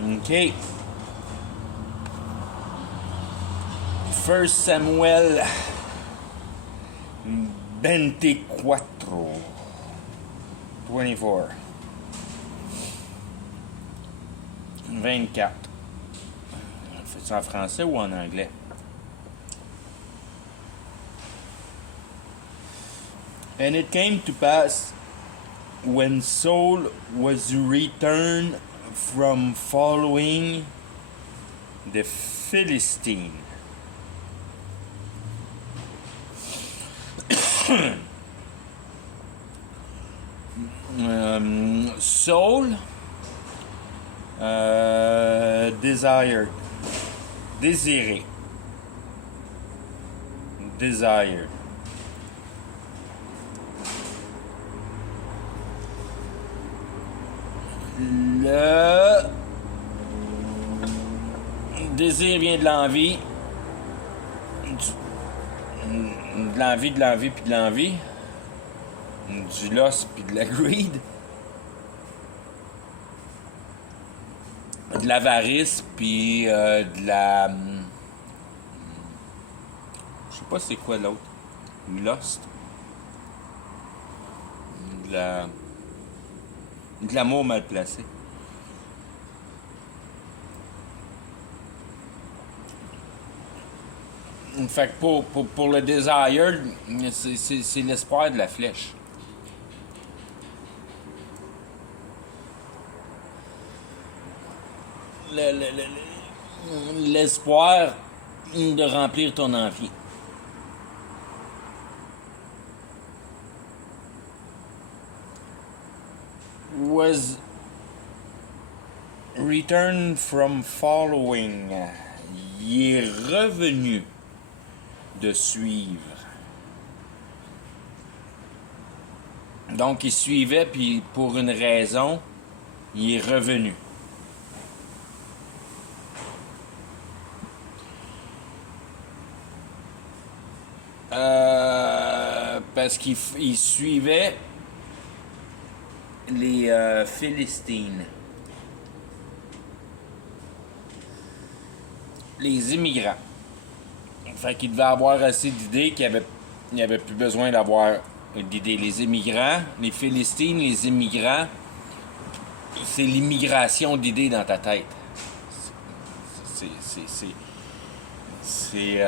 OK. First Samuel 24. 24. 24. Fais-tu en français ou en anglais? And it came to pass when Saul was returned from following the Philistine. Saul desired, désiré, desired. Le désir vient de l'envie, de l'envie, de l'envie, puis de l'envie, du lust, puis de la greed, de l'avarice, puis de la... Je sais pas c'est quoi l'autre. Lust. De l'amour mal placé. Fait que pour le desired, c'est l'espoir de la flèche. L'espoir de remplir ton envie. Was returned from following. Il est revenu de suivre. Donc il suivait, puis pour une raison, il est revenu. Parce qu'il suivait les Philistines, les immigrants. Fait qu'il devait avoir assez d'idées qu'il n'y avait plus besoin d'avoir d'idées. Les immigrants, les Philistines, les immigrants, c'est l'immigration d'idées dans ta tête. C'est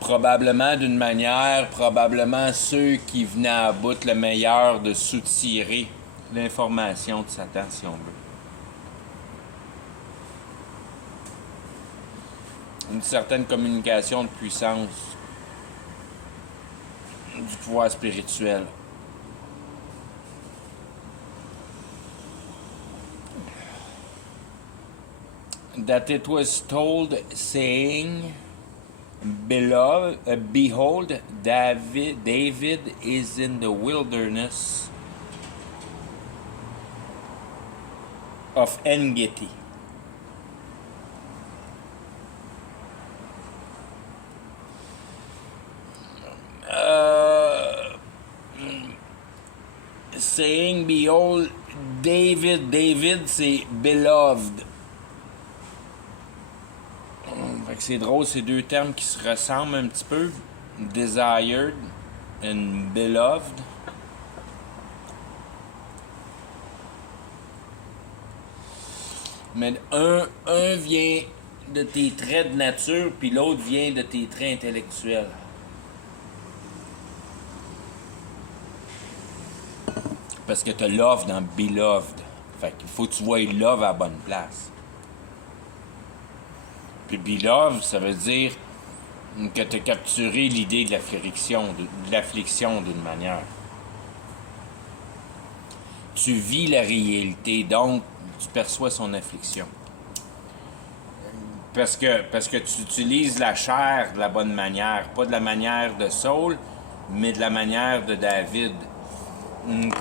probablement d'une manière, probablement ceux qui venaient à bout le meilleur de soutirer l'information de Satan, si on veut. Une certaine communication de puissance du pouvoir spirituel. That it was told, saying, Behold, David is in the wilderness of En-Gedi. Saying, behold, David, c'est beloved. Fait que c'est drôle, ces deux termes qui se ressemblent un petit peu. Desired and beloved. Mais un vient de tes traits de nature, puis l'autre vient de tes traits intellectuels. Parce que t'as love dans beloved. Fait qu'il faut que tu vois love à la bonne place. Puis beloved, ça veut dire que tu as capturé l'idée de l'affliction d'une manière. Tu vis la réalité, donc tu perçois son affliction. Parce que tu utilises la chair de la bonne manière, pas de la manière de Saul, mais de la manière de David,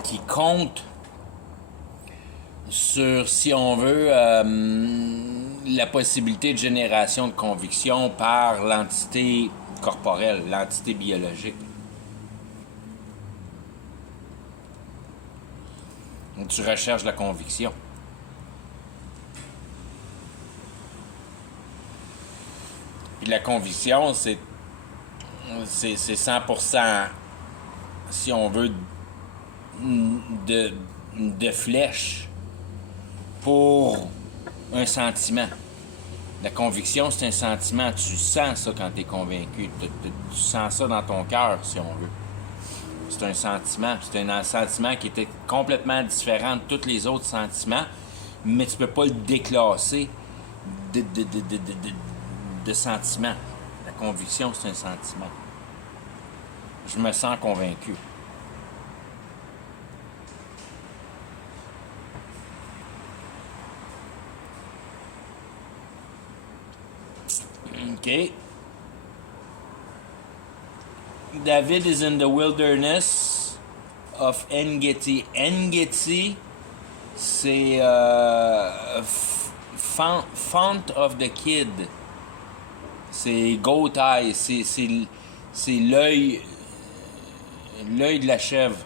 qui compte sur, si on veut, la possibilité de génération de conviction par l'entité corporelle, l'entité biologique. Tu recherches la conviction. Puis la conviction, c'est 100%, si on veut, de flèche pour un sentiment. La conviction, c'est un sentiment. Tu sens ça quand tu es convaincu. Tu sens ça dans ton cœur, si on veut. C'est un sentiment. C'est un sentiment qui était complètement différent de tous les autres sentiments, mais tu peux pas le déclasser de sentiment. La conviction, c'est un sentiment. Je me sens convaincu. OK. David is in the wilderness of En-Gedi. En-Gedi, c'est Font of the Kid. C'est Goat Eye. C'est l'œil de la chèvre.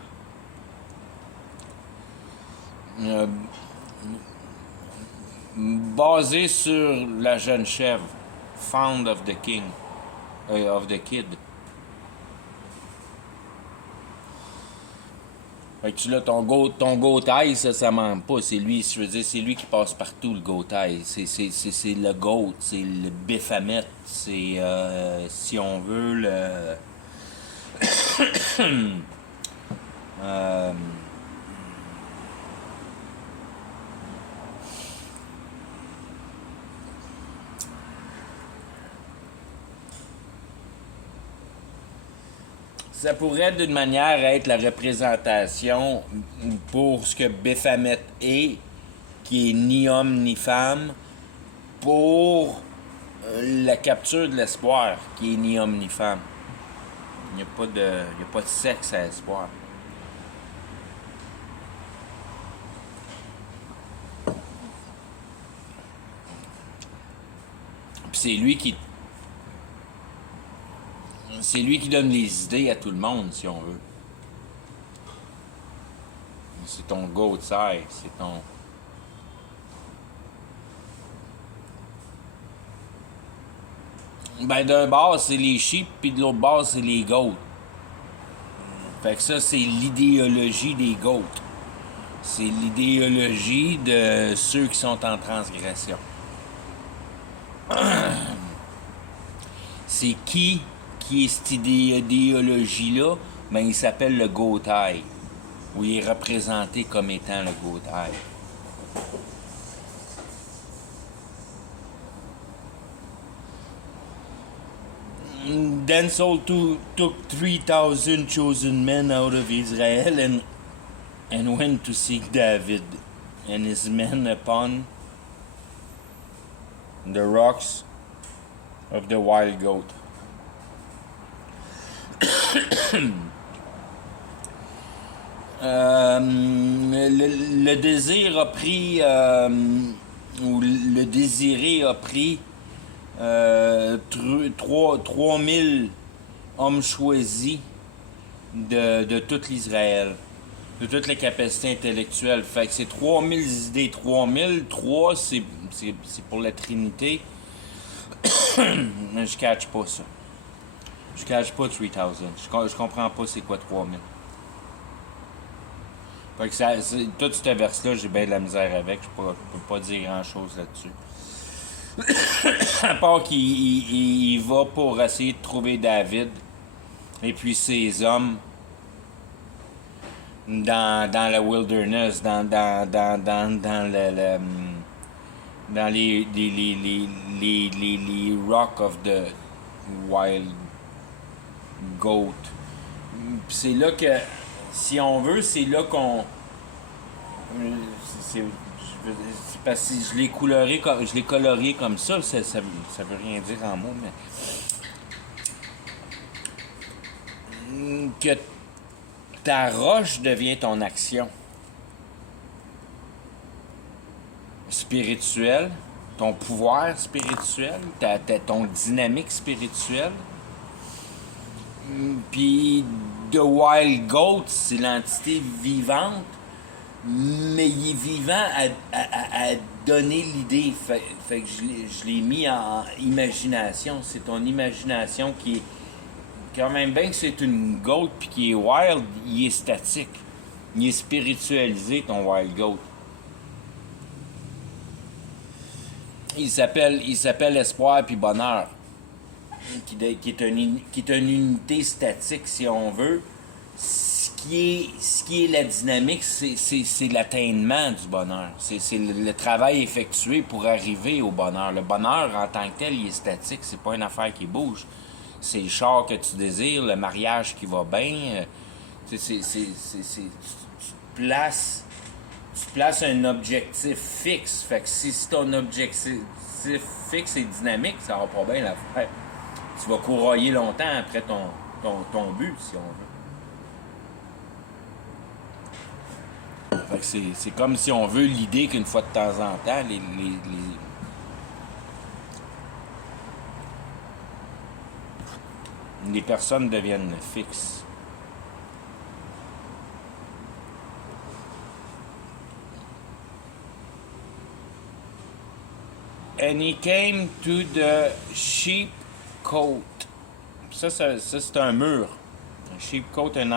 Basé sur la jeune chèvre. Found of the King. Of the Kid. Fait que tu l'as, ton goat eye, ça ment pas. C'est lui, je veux dire, c'est lui qui passe partout, le goat eye. C'est le goat, c'est le Baphomet, c'est, si on veut, le... Ça pourrait d'une manière être la représentation pour ce que Baphomet est, qui est ni homme ni femme, pour la capture de l'espoir, qui est ni homme ni femme. Il n'y a pas de sexe à espoir. Puis c'est lui qui donne les idées à tout le monde, si on veut. C'est ton goat side, c'est ton... Ben, d'un bord, c'est les sheep, puis de l'autre bord, c'est les goats. Fait que ça, c'est l'idéologie des goats. C'est l'idéologie de ceux qui sont en transgression. C'est qui est cette idéologie-là? Ben, il s'appelle le Goat Eye, où il est représenté comme étant le Goat Eye. Then Saul took 3,000 chosen men out of Israel and went to seek David and his men upon the rocks of the wild goat. Le désir a pris, ou le désiré a pris 3000 hommes choisis de tout l'Israël, de toutes les capacités intellectuelles. Fait que c'est 3000 idées. 3 c'est pour la Trinité. Je catch pas ça. Je catch pas 3000. Je comprends pas c'est quoi 3000. Fait que tout ce verse-là, j'ai bien de la misère avec. Je peux pas dire grand-chose là-dessus. À part qu'il va pour essayer de trouver David et puis ses hommes dans la wilderness, dans les rock of the wild goat. Puis c'est là que, si on veut, c'est là qu'on... C'est parce que je l'ai colorié comme ça veut rien dire en mots, mais... Que ta roche devient ton action spirituelle, ton pouvoir spirituel, ton dynamique spirituelle. Puis The Wild Goat, c'est l'entité vivante, mais il est vivant à donner l'idée. Fait que je l'ai mis en imagination. C'est ton imagination qui est. Quand même bien que c'est une goat puis qui est wild, il est statique. Il est spiritualisé, ton wild goat. Il s'appelle Espoir puis Bonheur. Qui est une unité statique, si on veut. Ce qui est la dynamique, c'est l'atteindement du bonheur. C'est le travail effectué pour arriver au bonheur. Le bonheur, en tant que tel, il est statique. C'est pas une affaire qui bouge. C'est le char que tu désires, le mariage qui va bien. Tu places un objectif fixe. Fait que si ton objectif fixe est dynamique, ça va pas bien l'affaire. Tu vas courroyer longtemps après ton but, si on veut. Fait que c'est comme si on veut l'idée qu'une fois de temps en temps, les personnes deviennent fixes. And he came to the sheep coat. Ça c'est un mur. Un sheep coat, une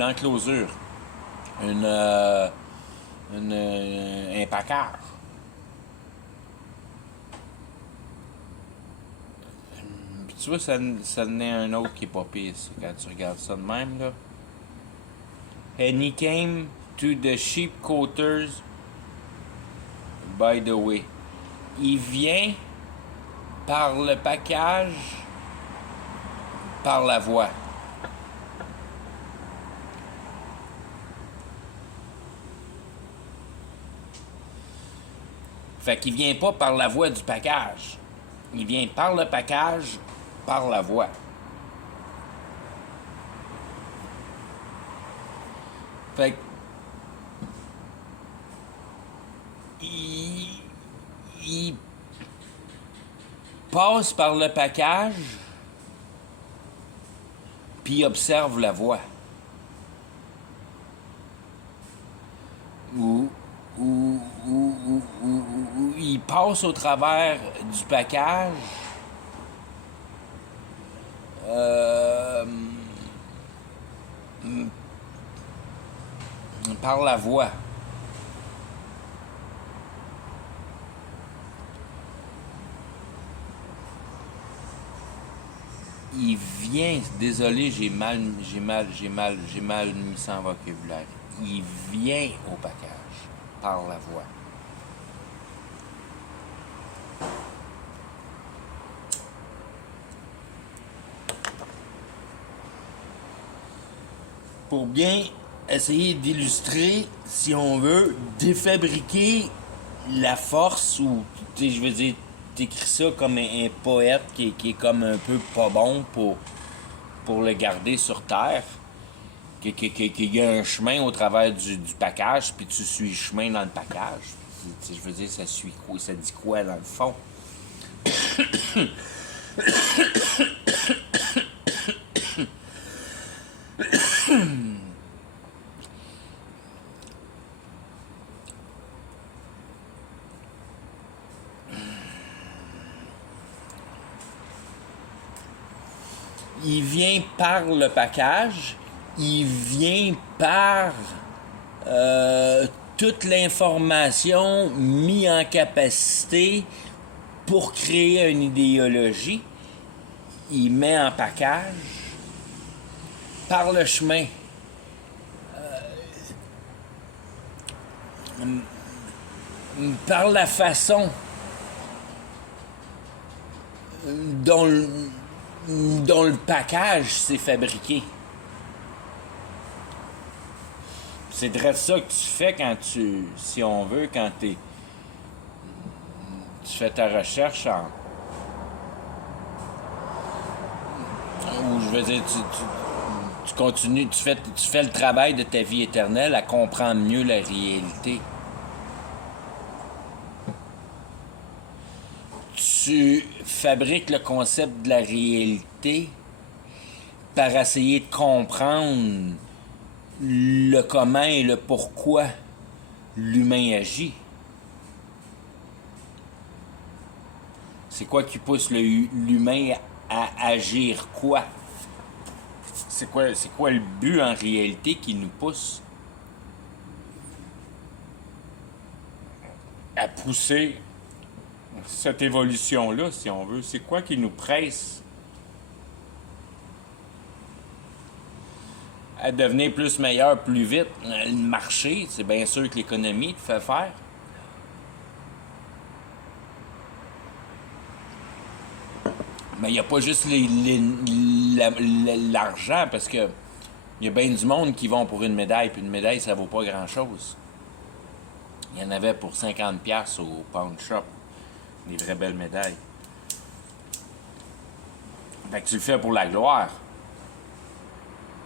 enclosure. Un placard. Puis tu vois, ça en est un autre qui est pas pire, ça, quand tu regardes ça de même, là. And he came to the sheep coaters. By the way, il vient par le package, par la voix. Fait qu'il vient pas par la voix du package. Il vient par le package, par la voix. Fait que il passe par le package, puis il observe la voix. Ou il passe au travers du package par la voix. Il vient, désolé, j'ai mal mis ça en vocabulaire. Il vient au package par la voix. Pour bien essayer d'illustrer, si on veut, défabriquer la force, ou, tu sais, je veux dire, t'écris ça comme un poète qui est comme un peu pas bon pour le garder sur terre. Qu'il y a un chemin au travers du package, puis tu suis le chemin dans le package. Je veux dire, ça suit quoi? Ça dit quoi dans le fond? Il vient par le package, il vient par toute l'information mise en capacité pour créer une idéologie. Il met en package par le chemin. Par la façon dont le package s'est fabriqué. C'est vrai ça que tu fais quand si on veut, quand tu fais ta recherche ou je veux dire, tu continues, tu fais le travail de ta vie éternelle à comprendre mieux la réalité. Tu fabriques le concept de la réalité par essayer de comprendre le comment et le pourquoi l'humain agit. C'est quoi qui pousse l'humain à agir quoi? C'est quoi le but en réalité qui nous pousse à pousser cette évolution-là, si on veut? C'est quoi qui nous presse à devenir plus meilleur plus vite? Le marché, c'est bien sûr que l'économie te fait faire. Mais il n'y a pas juste l'argent, parce que il y a bien du monde qui vont pour une médaille, puis une médaille, ça vaut pas grand-chose. Il y en avait pour 50$ au pawn shop, des vraies belles médailles. Fait que tu le fais pour la gloire.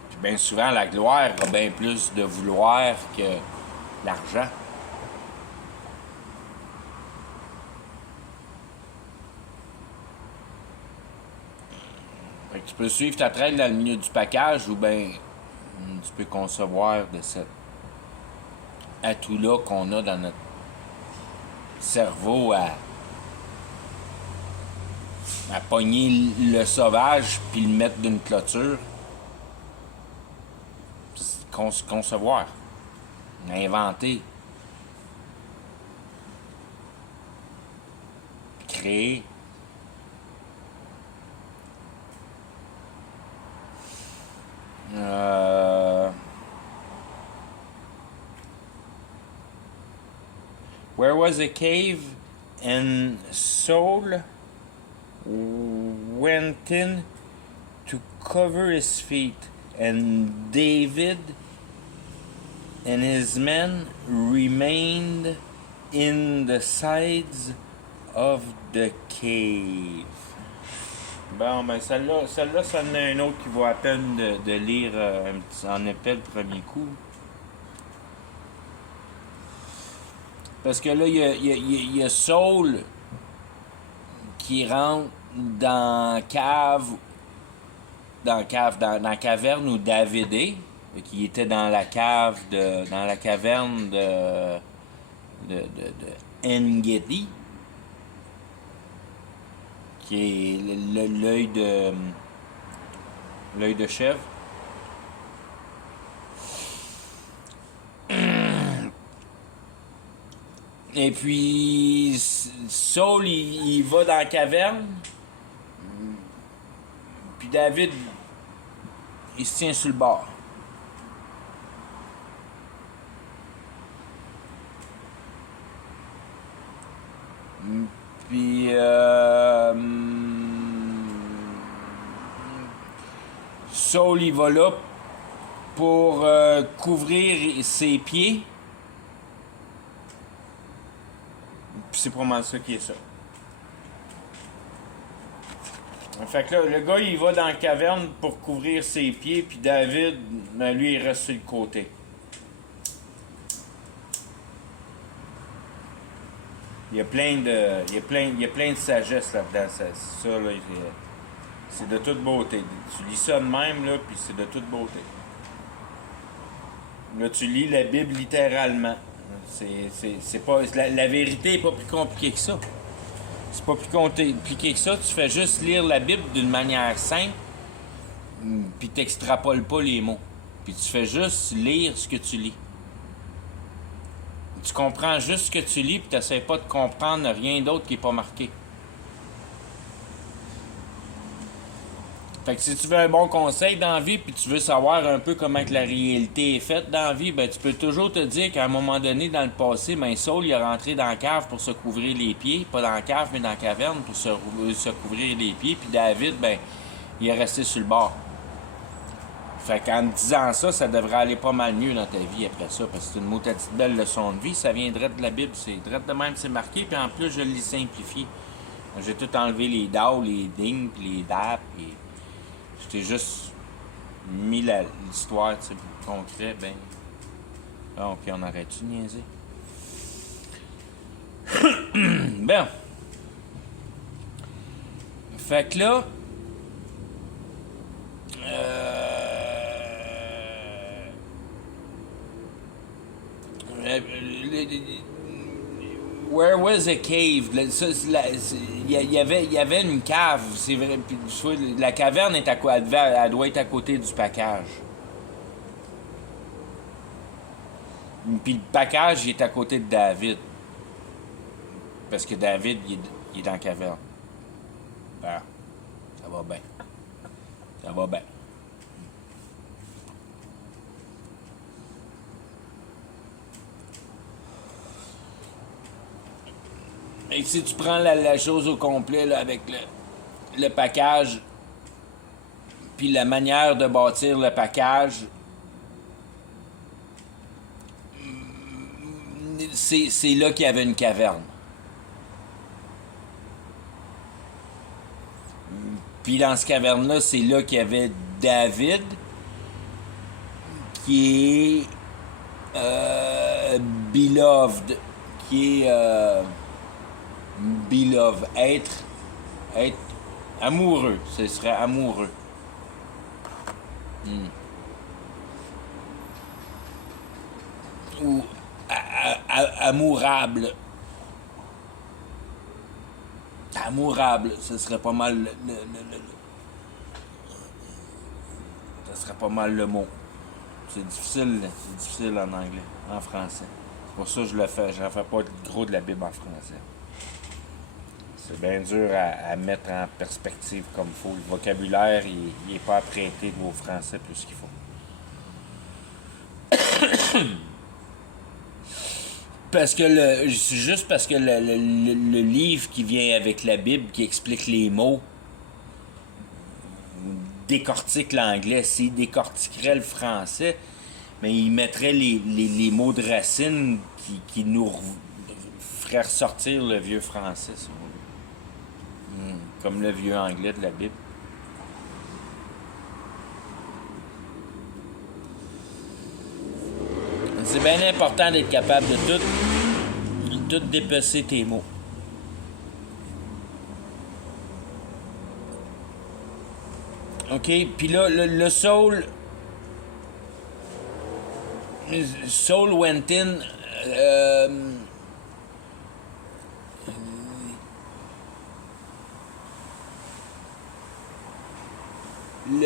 Puis bien souvent, la gloire a bien plus de vouloir que l'argent. Fait que tu peux suivre ta traîne dans le milieu du package ou bien tu peux concevoir de cet atout-là qu'on a dans notre cerveau à pogner le sauvage puis le mettre d'une clôture. Concevoir. Inventer. Créer. Where was a cave and Saul went in to cover his feet, and David and his men remained in the sides of the cave. Bon, ben celle-là, ça en a un autre qui vaut à peine de lire en épais le premier coup. Parce que là, il y a Saul qui rentre dans la caverne où David est, qui était dans la caverne de En-Gedi, qui est l'œil de chèvre. Et puis Saul il va dans la caverne, puis David il se tient sur le bord. Puis Saul il va là pour couvrir ses pieds. Puis c'est probablement ça qui est ça. Fait que là, le gars il va dans la caverne pour couvrir ses pieds, puis David, ben, lui il reste sur le côté. Il y a plein de sagesse là-dedans. Ça là, c'est de toute beauté. Tu lis ça de même, là, puis c'est de toute beauté. Là, tu lis la Bible littéralement. C'est pas, la vérité n'est pas plus compliquée que ça. C'est pas plus compliqué que ça. Tu fais juste lire la Bible d'une manière simple, puis t'extrapoles pas les mots. Puis tu fais juste lire ce que tu lis. Tu comprends juste ce que tu lis, puis tu n'essaies pas de comprendre rien d'autre qui n'est pas marqué. Fait que si tu veux un bon conseil dans la vie, puis tu veux savoir un peu comment que la réalité est faite dans la vie, ben tu peux toujours te dire qu'à un moment donné, dans le passé, ben Saul il est rentré dans la cave pour se couvrir les pieds, pas dans la cave, mais dans la caverne pour se couvrir les pieds, puis David, ben il est resté sur le bord. Fait qu'en me disant ça, ça devrait aller pas mal mieux dans ta vie après ça, parce que c'est une maudite belle leçon de vie, ça vient direct de la Bible, c'est direct de même, c'est marqué, puis en plus, je l'ai simplifié. J'ai tout enlevé les daws, les ding, puis les dap, puis j'ai juste mis l'histoire, tu sais, concret, ben... Bon, puis on arrête-tu de niaiser? Bon. Fait que là... Where was a cave? Il y avait une cave, c'est vrai. Puis, la caverne est elle doit être à côté du package. Puis le package il est à côté de David. Parce que David, il est dans la caverne. Ben, ça va bien. Ça va bien. Et si tu prends la chose au complet là, avec le package, puis la manière de bâtir le package, c'est là qu'il y avait une caverne. Puis dans cette caverne-là, c'est là qu'il y avait David, qui est beloved, qui est beloved, être amoureux, ce serait amoureux. Ou amourable. Amourable, ce serait pas mal ce serait pas mal le mot. C'est difficile en anglais, en français. C'est pour ça que je le fais pas gros de la Bible en français. C'est bien dur à mettre en perspective comme il faut. Le vocabulaire, il est pas apprêté au français plus qu'il faut. Juste parce que le livre qui vient avec la Bible, qui explique les mots, décortique l'anglais. S'il décortiquerait le français, mais il mettrait les mots de racine qui nous feraient ressortir le vieux français, si on veut. Comme le vieux anglais de la Bible. C'est bien important d'être capable de tout dépecer tes mots. OK? Puis là, le Saul went in. Je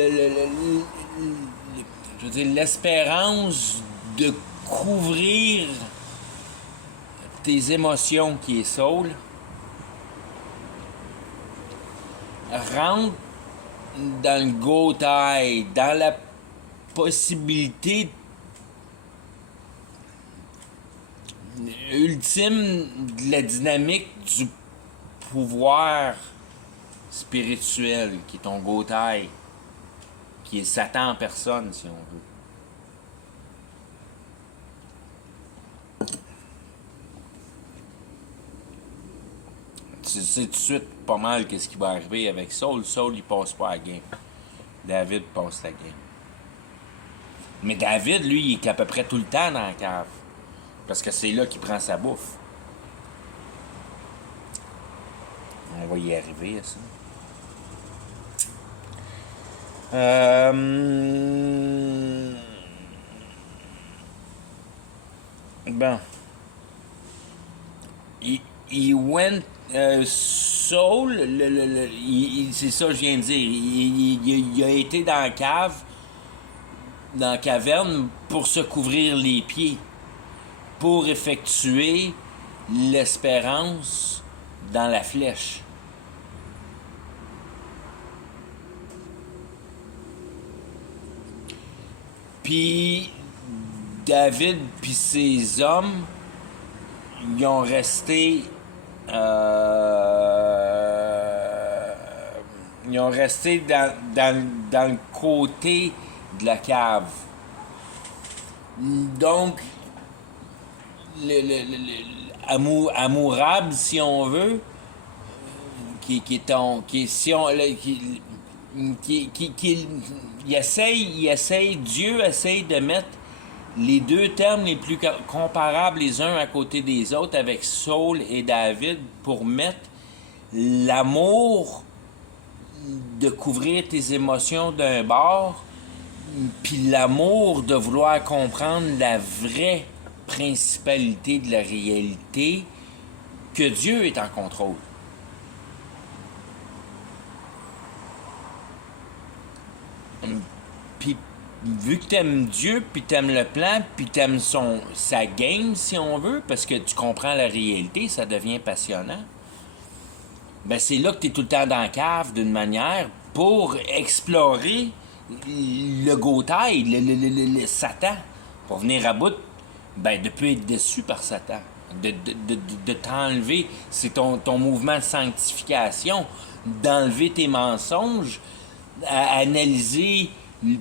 veux dire, l'espérance de couvrir tes émotions qui est Saul rentre dans le go-tie, dans la possibilité ultime de la dynamique du pouvoir spirituel qui est ton go-tie, qui est Satan en personne, si on veut. Tu sais tout de suite pas mal qu'est-ce qui va arriver avec Saul. Saul, il passe pas la game. David passe la game. Mais David, lui, il est à peu près tout le temps dans la cave. Parce que c'est là qu'il prend sa bouffe. On va y arriver à ça. Bon. Il went... Saul, c'est ça que je viens de dire. Il a été dans la cave, dans la caverne, pour se couvrir les pieds, pour effectuer l'espérance dans la flèche. Puis David puis ses hommes, ils ont resté dans le côté de la cave. Donc, amourable, si on veut, il essaye, Dieu essaye de mettre les deux termes les plus comparables les uns à côté des autres avec Saul et David pour mettre l'amour de couvrir tes émotions d'un bord, puis l'amour de vouloir comprendre la vraie principalité de la réalité que Dieu est en contrôle. Puis, vu que t'aimes Dieu, puis t'aimes le plan, puis t'aimes sa game, si on veut, parce que tu comprends la réalité, ça devient passionnant. Ben, c'est là que t'es tout le temps dans la cave, d'une manière, pour explorer le Gotaï, le Satan, pour venir à bout, ben, de plus être déçu par Satan. De t'enlever, c'est ton mouvement de sanctification, d'enlever tes mensonges, à analyser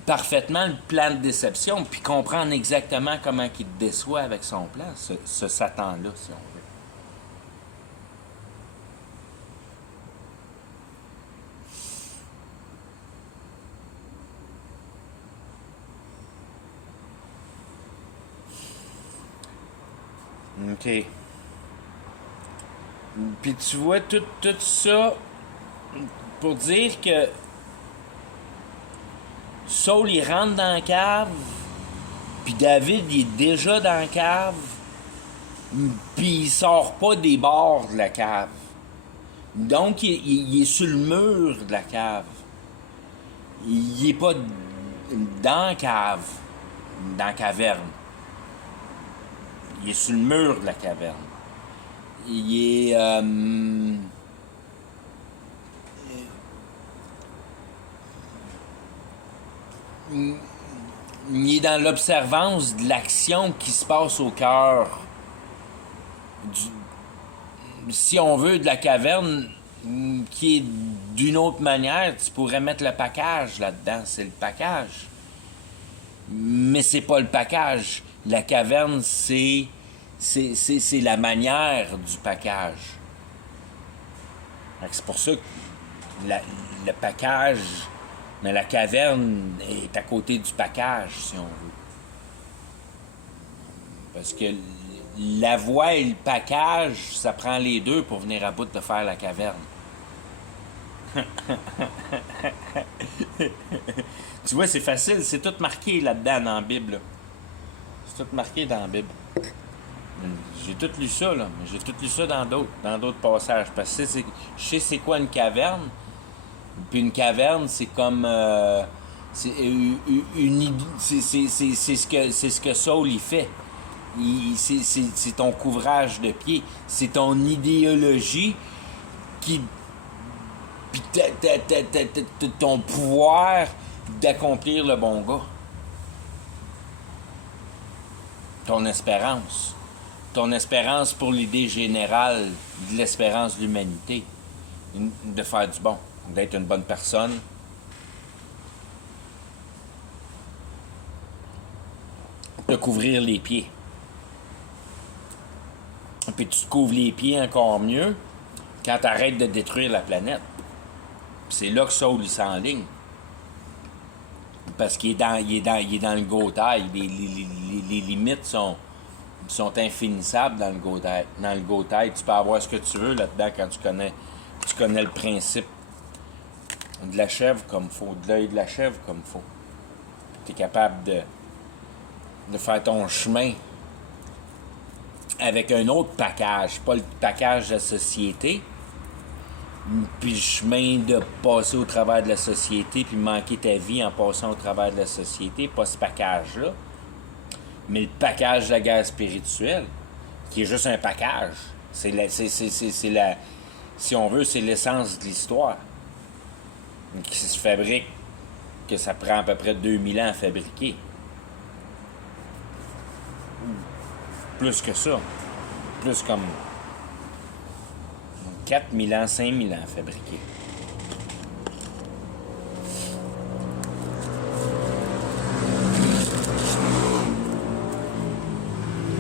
parfaitement le plan de déception, puis comprendre exactement comment il te déçoit avec son plan, ce Satan-là, si on veut. OK. Puis tu vois, tout ça pour dire que Saul, il rentre dans la cave, puis David, il est déjà dans la cave, puis il sort pas des bords de la cave. Donc, il est sur le mur de la cave. Il est pas dans la cave, dans la caverne. Il est sur le mur de la caverne. Il est... il est dans l'observance de l'action qui se passe au cœur si on veut, de la caverne, qui est d'une autre manière. Tu pourrais mettre le package là-dedans. C'est le package. Mais c'est pas le package. La caverne, c'est la manière du package. C'est pour ça que le package, mais la caverne est à côté du package, si on veut. Parce que la voie et le package, ça prend les deux pour venir à bout de faire la caverne. Tu vois, c'est facile, c'est tout marqué là-dedans dans la Bible. Là. C'est tout marqué dans la Bible. J'ai tout lu ça, là, mais j'ai tout lu ça dans d'autres passages. Parce que je sais c'est quoi une caverne. Puis une caverne, c'est comme c'est ce que Saul il fait. C'est ton couvrage de pied. C'est ton idéologie qui. Puis ton pouvoir d'accomplir le bon gars. Ton espérance. Ton espérance pour l'idée générale de l'espérance de l'humanité. De faire du bon. D'être une bonne personne. De couvrir les pieds. Puis tu te couvres les pieds encore mieux quand tu arrêtes de détruire la planète. Puis c'est là que Saul il s'enligne. Parce qu'il est dans le Gotaï. Les limites sont infinissables dans le Gotaï. Dans le Gotaï, tu peux avoir ce que tu veux là-dedans quand tu connais le principe de la chèvre comme il faut, de l'œil de la chèvre comme il faut. Tu es capable de faire ton chemin avec un autre package, pas le package de la société, puis le chemin de passer au travers de la société, puis manquer ta vie en passant au travers de la société, pas ce package-là, mais le package de la guerre spirituelle, qui est juste un package. C'est si on veut, c'est l'essence de l'histoire, qui se fabrique, que ça prend à peu près 2000 ans à fabriquer. Plus que ça. Plus comme 4000 ans, 5000 ans à fabriquer.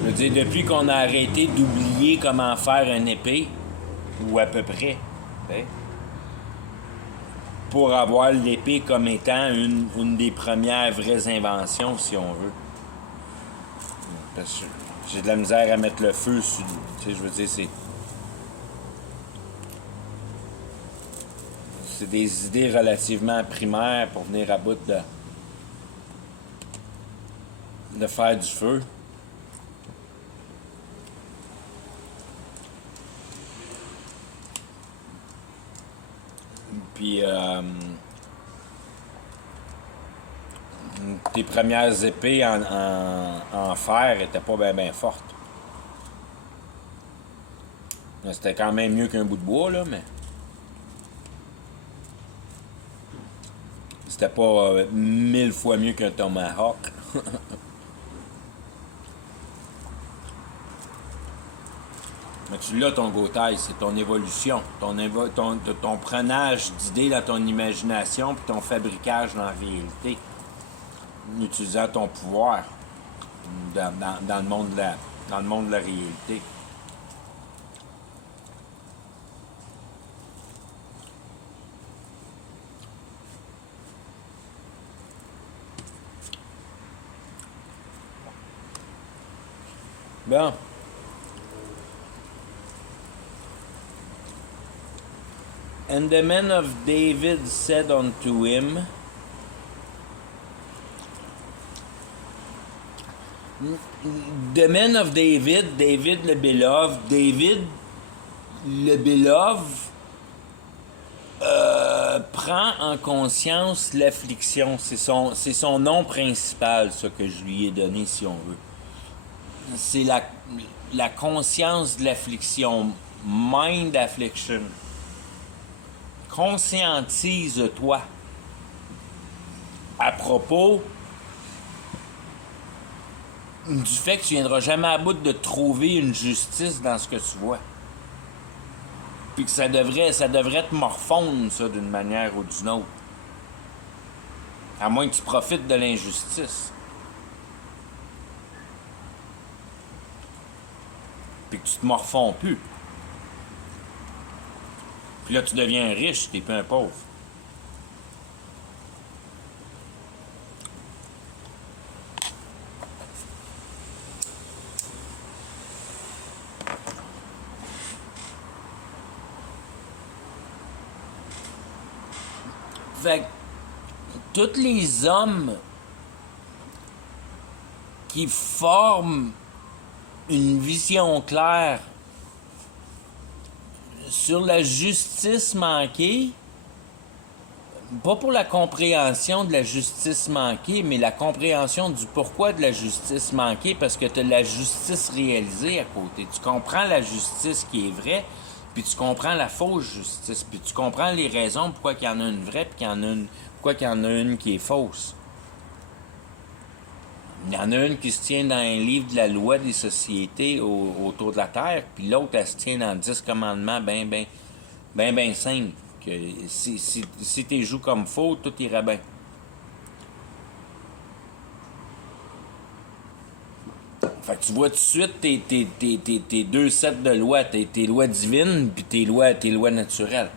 Je veux dire, depuis qu'on a arrêté d'oublier comment faire une épée, ou à peu près, t'sais, pour avoir l'épée comme étant une des premières vraies inventions, si on veut. Parce que j'ai de la misère à mettre le feu sur... Tu sais, je veux dire, c'est des idées relativement primaires pour venir à bout de faire du feu. Puis tes premières épées en fer étaient pas bien fortes. C'était quand même mieux qu'un bout de bois, là, mais... C'était pas 1000 fois mieux qu'un tomahawk. Mais tu l'as, ton go-taille, c'est ton évolution, ton prenage d'idées dans ton imagination, puis ton fabricage dans la réalité, en utilisant ton pouvoir dans le monde de la réalité. Bon. And the men of David said unto him, the men of David, David le beloved, prend en conscience l'affliction. C'est son nom principal, ça, que je lui ai donné, si on veut. C'est la conscience de l'affliction. Mind affliction. Conscientise-toi à propos du fait que tu viendras jamais à bout de trouver une justice dans ce que tu vois. Puis que ça devrait te morfondre, ça, d'une manière ou d'une autre. À moins que tu profites de l'injustice. Puis que tu te morfonds plus. Puis là, tu deviens riche, t'es plus un pauvre. Fait que tous les hommes qui forment une vision claire sur la justice manquée, pas pour la compréhension de la justice manquée, mais la compréhension du pourquoi de la justice manquée, parce que tu as la justice réalisée à côté. Tu comprends la justice qui est vraie, puis tu comprends la fausse justice, puis tu comprends les raisons pourquoi il y en a une vraie, puis pourquoi il y en a une qui est fausse. Il y en a une qui se tient dans un livre de la loi des sociétés autour de la Terre, puis l'autre, elle se tient dans 10 commandements ben simples. Que si tu joues comme faux, tout ira bien. Fait que tu vois tout de suite tes deux sets de lois, tes lois divines, puis tes lois naturelles.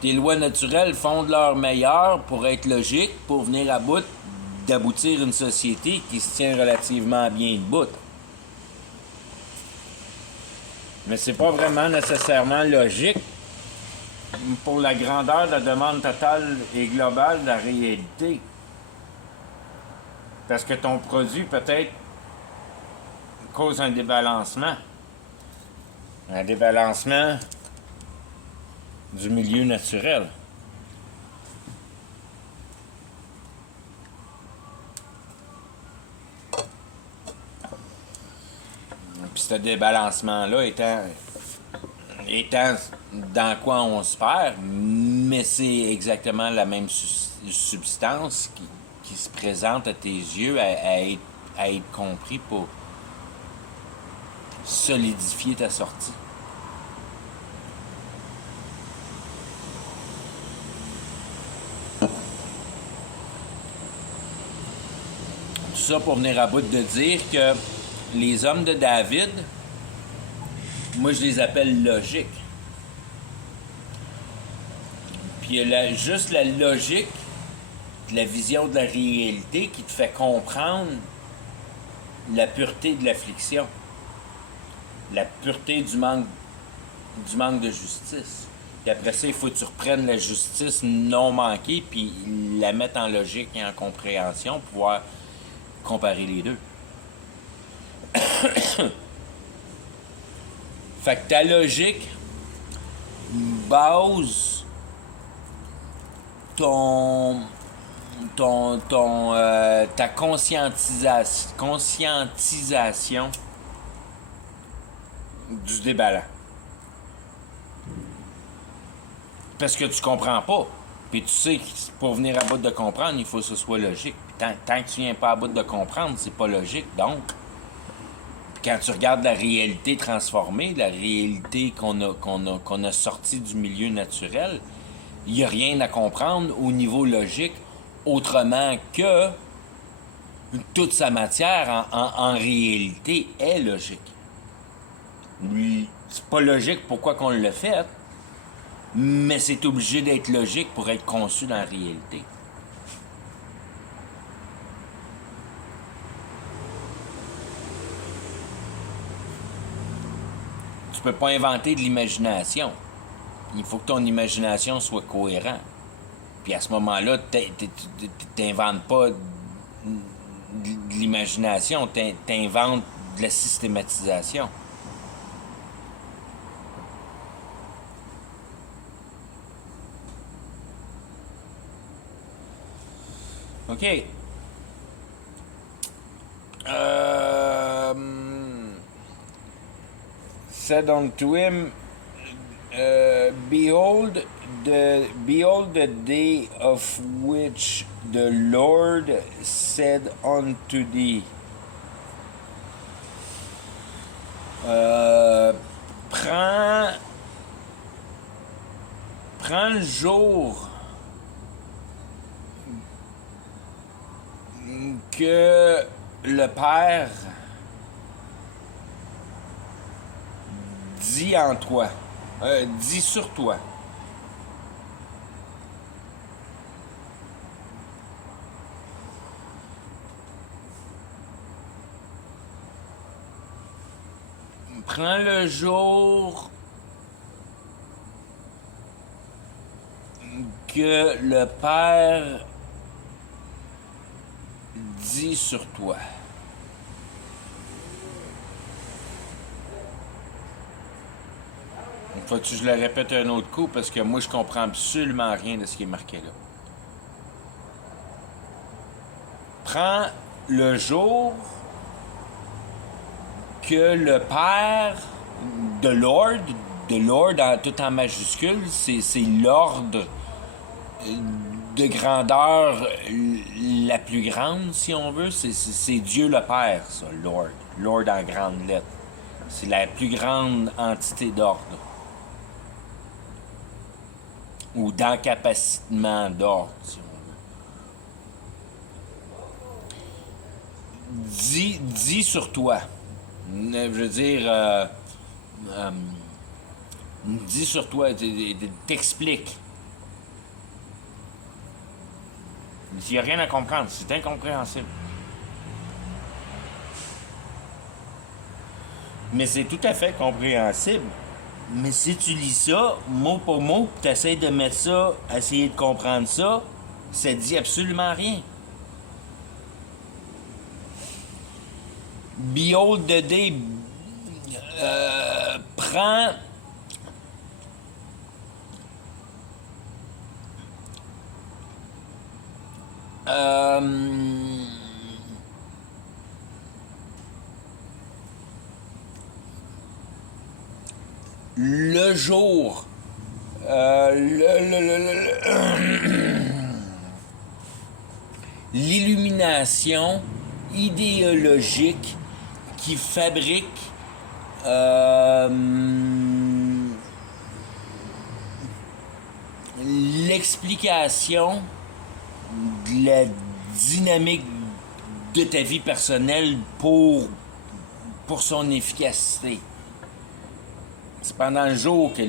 Tes lois naturelles font de leur meilleur pour être logiques, pour venir à bout d'aboutir une société qui se tient relativement bien debout. Mais c'est pas vraiment nécessairement logique pour la grandeur de la demande totale et globale de la réalité. Parce que ton produit peut-être cause un débalancement. Un débalancement du milieu naturel. Puis ce débalancement-là étant dans quoi on se perd, mais c'est exactement la même substance qui se présente à tes yeux à être compris pour solidifier ta sortie. Tout ça pour venir à bout de dire que les hommes de David, moi je les appelle logiques. Puis il y a juste la logique, la vision de la réalité qui te fait comprendre la pureté de l'affliction, la pureté du manque de justice. Puis après ça, il faut que tu reprennes la justice non manquée puis la mettre en logique et en compréhension pour pouvoir comparer les deux. Fait que ta logique base ta conscientisation du déballant. Parce que tu comprends pas. Puis tu sais que pour venir à bout de comprendre, il faut que ce soit logique. Puis tant que tu viens pas à bout de comprendre, c'est pas logique. Donc, quand tu regardes la réalité transformée, la réalité qu'on a sortie du milieu naturel, il n'y a rien à comprendre au niveau logique autrement que toute sa matière en réalité est logique. C'est pas logique pourquoi qu'on l'a fait, mais c'est obligé d'être logique pour être conçu dans la réalité. Tu peux pas inventer de l'imagination. Il faut que ton imagination soit cohérente. Puis à ce moment-là, t'inventes pas de l'imagination, t'inventes de la systématisation. OK. Said unto him, behold the day of which the Lord said unto thee. Prends le jour que le Père dit en toi, dit sur toi. Prends le jour que le Père dit sur toi. Faut que je le répète un autre coup parce que moi je comprends absolument rien de ce qui est marqué là. Prends le jour que le Père de Lord tout en majuscule, c'est l'ordre de grandeur la plus grande, si on veut. C'est Dieu le Père, ça, Lord. Lord en grande lettre. C'est la plus grande entité d'ordre. Ou d'encapacitement d'ordre, si on veut. Dis sur toi. Je veux dire, dis sur toi, t'explique. Il n'y a rien à comprendre, c'est incompréhensible. Mais c'est tout à fait compréhensible. Mais si tu lis ça, mot pour mot, tu essaies de mettre ça, essayer de comprendre ça, ça dit absolument rien. Behold the day, prends le jour, l'illumination idéologique qui fabrique l'explication de la dynamique de ta vie personnelle pour son efficacité. C'est pendant le jour que...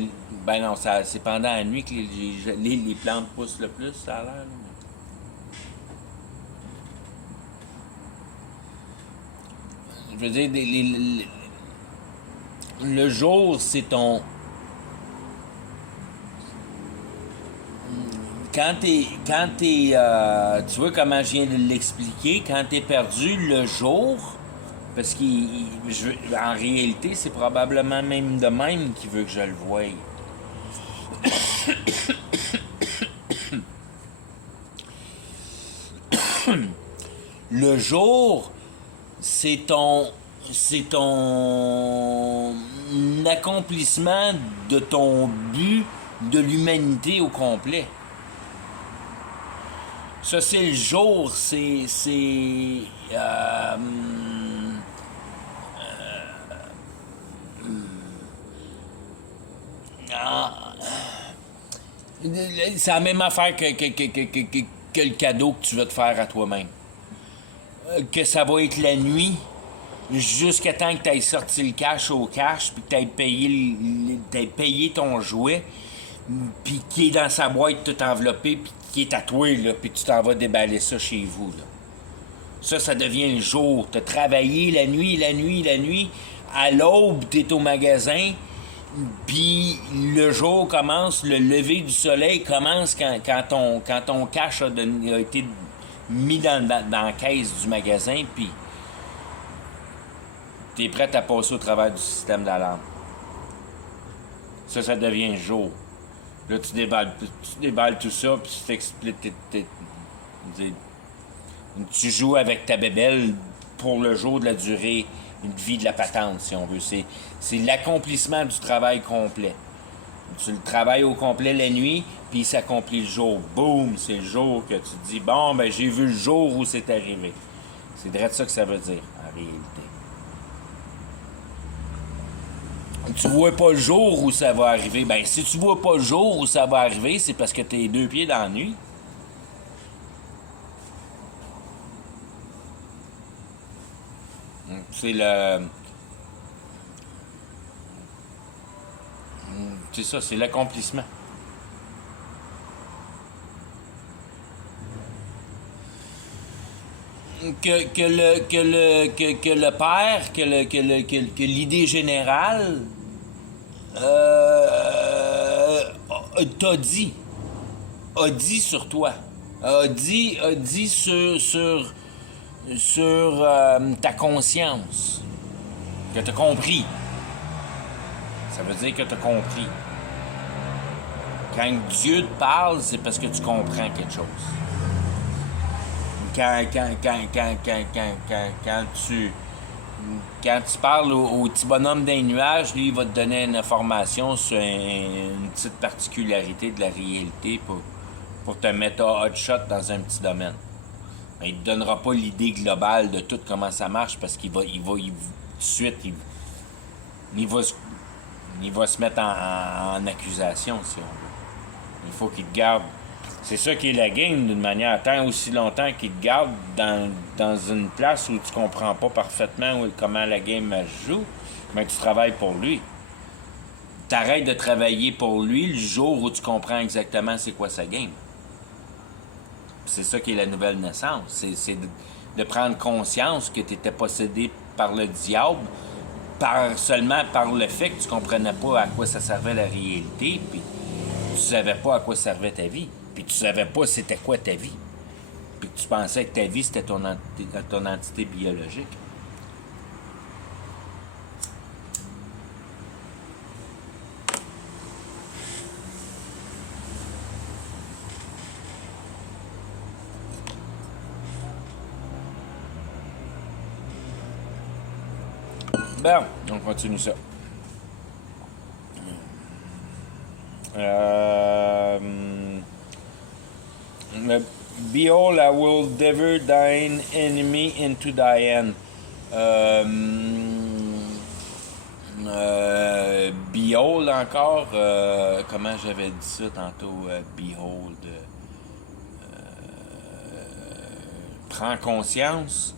Ben non, c'est pendant la nuit que les plantes poussent le plus, ça a l'air. Je veux dire, le jour, c'est ton... Quand t'es tu vois comment je viens de l'expliquer, quand t'es perdu, le jour, Parce qu'en réalité, c'est probablement même de même qu'il veut que je le voie. Le jour, c'est ton accomplissement de ton but de l'humanité au complet. Ça, c'est le jour, ah, c'est la même affaire que le cadeau que tu veux te faire à toi-même. Que ça va être la nuit, jusqu'à temps que tu aies sorti le cash au cash, puis que tu aies payé ton jouet, puis qui est dans sa boîte tout enveloppé, puis qui est tatoué, là, puis tu t'en vas déballer ça chez vous. Là. Ça devient le jour. Tu as travaillé la nuit. À l'aube, tu es au magasin, puis le jour commence, le lever du soleil commence quand ton cash a été mis dans la caisse du magasin, puis tu es prêt à passer au travers du système d'alarme. Ça devient le jour. Là, tu déballes tout ça, puis tu t'expliques. Tu joues avec ta bébelle pour le jour de la durée de vie de la patente, si on veut. C'est l'accomplissement du travail complet. Tu le travailles au complet la nuit, puis il s'accomplit le jour. Boum! C'est le jour que tu te dis, bon, ben j'ai vu le jour où c'est arrivé. C'est direct ça que ça veut dire, en réalité. Tu vois pas le jour où ça va arriver. Ben, si tu vois pas le jour où ça va arriver, c'est parce que t'es 2 pieds dans la nuit. C'est le... C'est ça, c'est l'accomplissement. Que le père, que l'idée générale t'a dit, a dit sur toi, a dit sur ta conscience, que t'as compris. Ça veut dire que t'as compris. Quand Dieu te parle, c'est parce que tu comprends quelque chose. Quand tu parles au petit bonhomme d'un nuage, lui, il va te donner une information sur une petite particularité de la réalité pour te mettre à hot shot dans un petit domaine. Mais il ne te donnera pas l'idée globale de tout comment ça marche parce qu'il va tout de suite, il va se mettre en accusation, si on veut. Il faut qu'il te garde. C'est ça qui est la game, d'une manière. Tant aussi longtemps qu'il te garde dans une place où tu comprends pas parfaitement comment la game se joue, mais tu travailles pour lui. T'arrêtes de travailler pour lui le jour où tu comprends exactement c'est quoi sa game. C'est ça qui est la nouvelle naissance. C'est de prendre conscience que tu étais possédé par le diable seulement par le fait que tu comprenais pas à quoi ça servait la réalité, puis tu savais pas à quoi servait ta vie. Puis tu savais pas c'était quoi ta vie. Puis tu pensais que ta vie, c'était ton entité biologique. Bon, on continue ça. Behold, I will devour thine enemy into thy hand. Behold encore, comment j'avais dit ça tantôt, behold, prends conscience.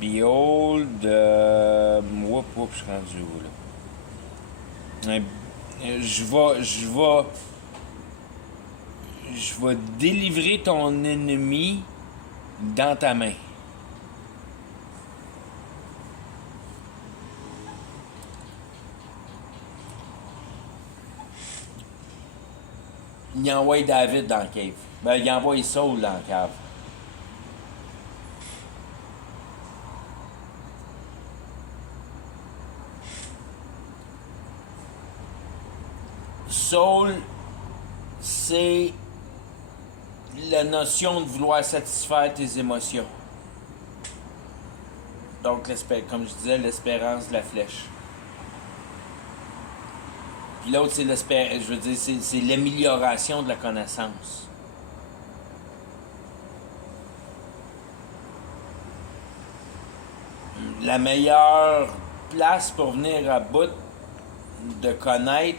Behold, je suis rendu où là? Je vais délivrer ton ennemi dans ta main. Il envoie David dans la cave. Ben, il envoie Saul dans la cave. Saul, c'est la notion de vouloir satisfaire tes émotions. Donc, comme je disais, l'espérance de la flèche. Puis l'autre, c'est je veux dire, c'est l'amélioration de la connaissance. La meilleure place pour venir à bout de connaître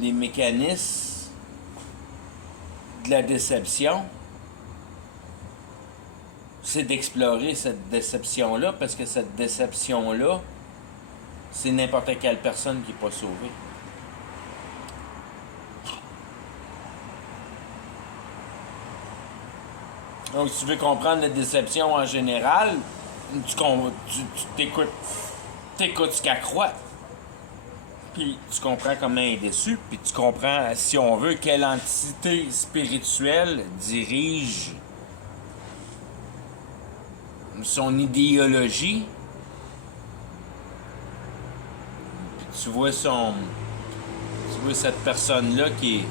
les mécanismes de la déception, c'est d'explorer cette déception-là, parce que cette déception-là, c'est n'importe quelle personne qui n'est pas sauvée. Donc, si tu veux comprendre la déception en général, tu t'écoutes ce qu'elle croit. Puis tu comprends comment elle est déçue, puis tu comprends, si on veut, quelle entité spirituelle dirige son idéologie. Puis tu vois cette personne-là qui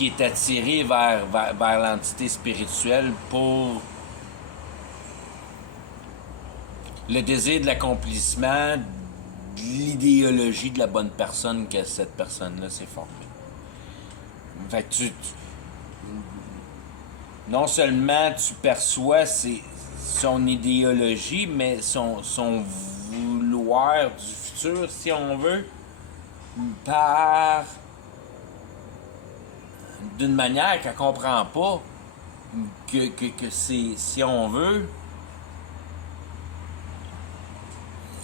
est attirée vers l'entité spirituelle pour le désir de l'accomplissement de l'idéologie de la bonne personne que cette personne-là s'est formée. Fait que non seulement tu perçois son idéologie, mais son vouloir du futur, si on veut, d'une manière qu'elle comprend pas, que c'est, si on veut,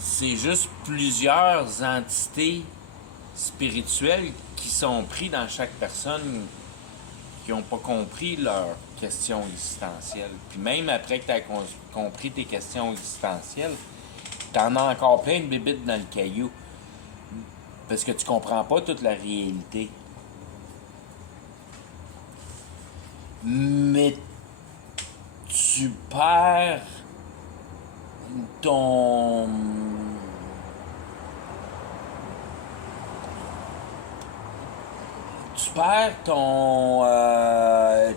c'est juste plusieurs entités spirituelles qui sont prises dans chaque personne, qui n'ont pas compris leur question existentielle. Puis même après que tu as compris tes questions existentielles, tu en as encore plein de bébites dans le caillou. Parce que tu comprends pas toute la réalité. Mais tu perds ton... Tu perds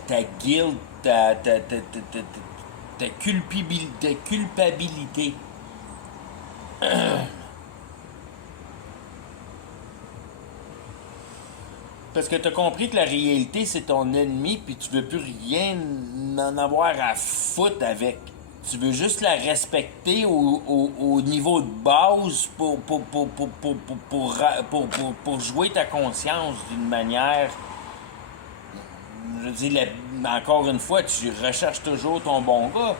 ta guilt, ta culpabilité. Parce que tu as compris que la réalité, c'est ton ennemi, puis tu veux plus rien en avoir à foutre avec. Tu veux juste la respecter au niveau de base pour jouer ta conscience d'une manière... Je dis, encore une fois, tu recherches toujours ton bon gars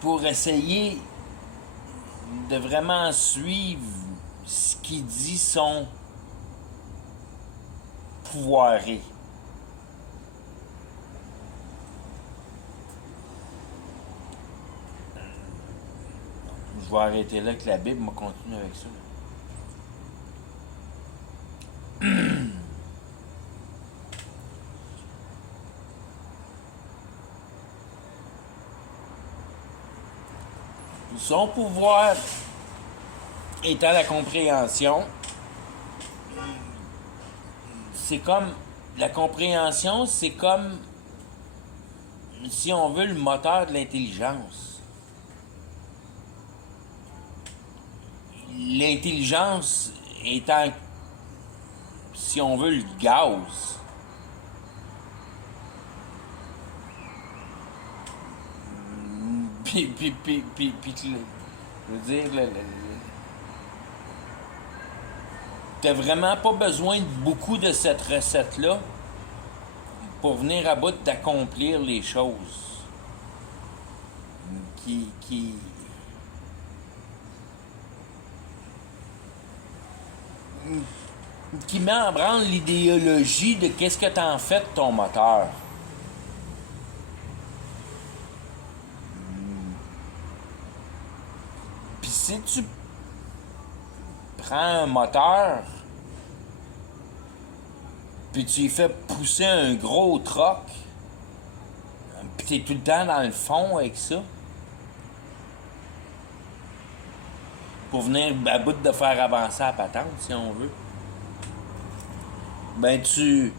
pour essayer de vraiment suivre ce qu'il dit son pouvoiré. Je vais arrêter là que la Bible m'a continué avec ça. Son pouvoir étant la compréhension, c'est comme... La compréhension, c'est comme, si on veut, le moteur de l'intelligence. L'intelligence étant, si on veut, le gaz. Puis je veux dire, t'as vraiment pas besoin de beaucoup de cette recette-là pour venir à bout d'accomplir les choses qui met en branle l'idéologie de qu'est-ce que t'en fais de ton moteur. Puis si tu prends un moteur puis tu y fais pousser un gros troc, puis t'es tout le temps dans le fond avec ça, pour venir à bout de faire avancer la patente, si on veut, ben tu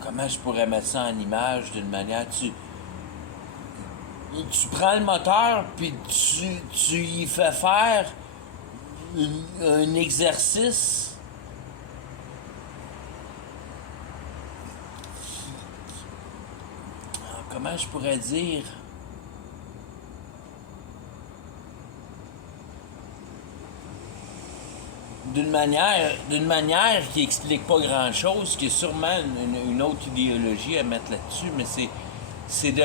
comment je pourrais mettre ça en image d'une manière, tu prends le moteur puis tu y fais faire un exercice comment je pourrais dire d'une manière qui explique pas grand chose, qui est sûrement une autre idéologie à mettre là-dessus, mais c'est de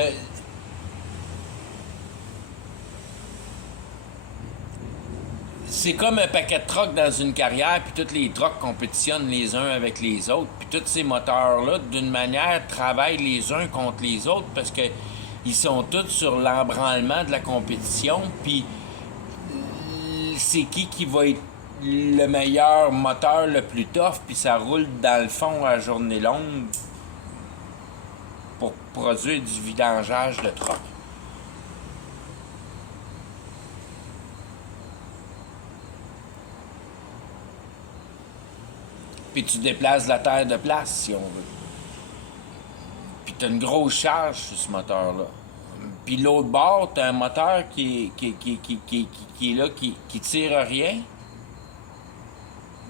c'est comme un paquet de trucks dans une carrière, puis tous les trucks compétitionnent les uns avec les autres, puis tous ces moteurs-là, d'une manière, travaillent les uns contre les autres parce que ils sont tous sur l'embranlement de la compétition, puis c'est qui va être le meilleur moteur le plus tough, puis ça roule dans le fond à journée longue pour produire du vidangeage de trucks. Puis tu déplaces la terre de place, si on veut. Puis tu as une grosse charge sur ce moteur-là. Puis l'autre bord, tu as un moteur qui est là, qui tire rien,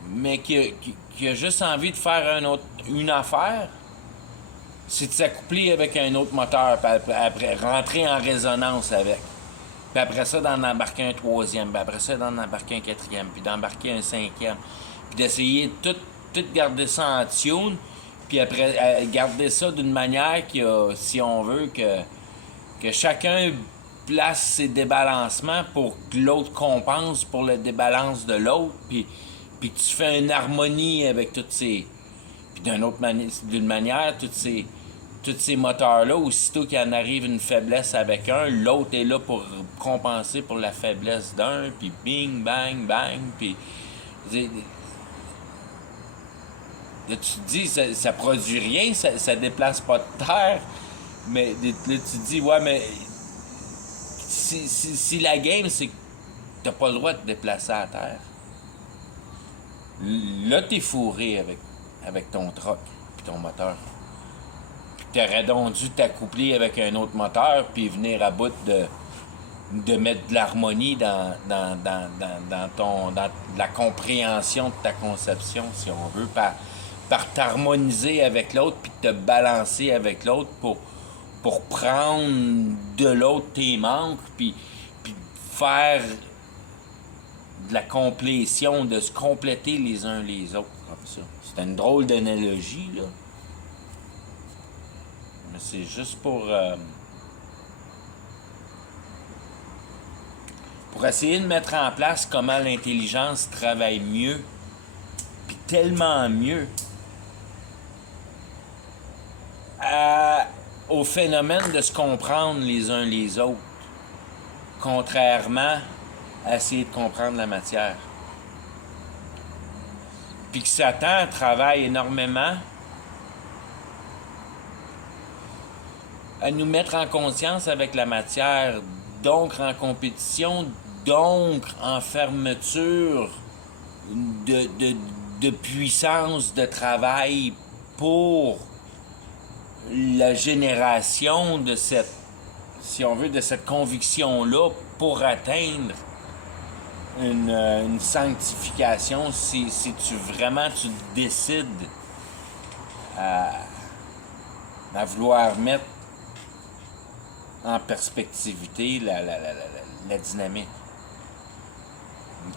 mais qui a juste envie de faire une affaire, c'est de s'accoupler avec un autre moteur, puis après rentrer en résonance avec. Puis après ça, d'en embarquer un troisième, puis après ça, d'en embarquer un quatrième, puis d'embarquer un cinquième. Puis d'essayer de tout garder ça en tune, puis après garder ça d'une manière si on veut, que chacun place ses débalancements pour que l'autre compense pour le débalance de l'autre, puis que tu fais une harmonie avec toutes ces... Puis d'une manière, tous ces moteurs-là, aussitôt qu'il en arrive une faiblesse avec un, l'autre est là pour compenser pour la faiblesse d'un, puis bing, bang, bang, puis... Là, tu te dis, ça produit rien, ça déplace pas de terre, mais là, tu te dis, ouais, mais si la game, c'est que t'as pas le droit de te déplacer à terre, là, t'es fourré avec ton truck puis ton moteur. Puis t'aurais donc dû t'accoupler avec un autre moteur puis venir à bout de mettre de l'harmonie dans la compréhension de ta conception, si on veut, par t'harmoniser avec l'autre puis te balancer avec l'autre pour prendre de l'autre tes manques puis faire de la complétion, de se compléter les uns les autres comme ça. C'est une drôle d'analogie, là. Mais c'est juste pour essayer de mettre en place comment l'intelligence travaille mieux, puis tellement mieux, au phénomène de se comprendre les uns les autres, contrairement à essayer de comprendre la matière. Puis que Satan travaille énormément à nous mettre en conscience avec la matière, donc en compétition, donc en fermeture de puissance de travail pour la génération de cette, si on veut, de cette conviction-là pour atteindre une sanctification si tu décides à vouloir mettre en perspectivité la dynamique.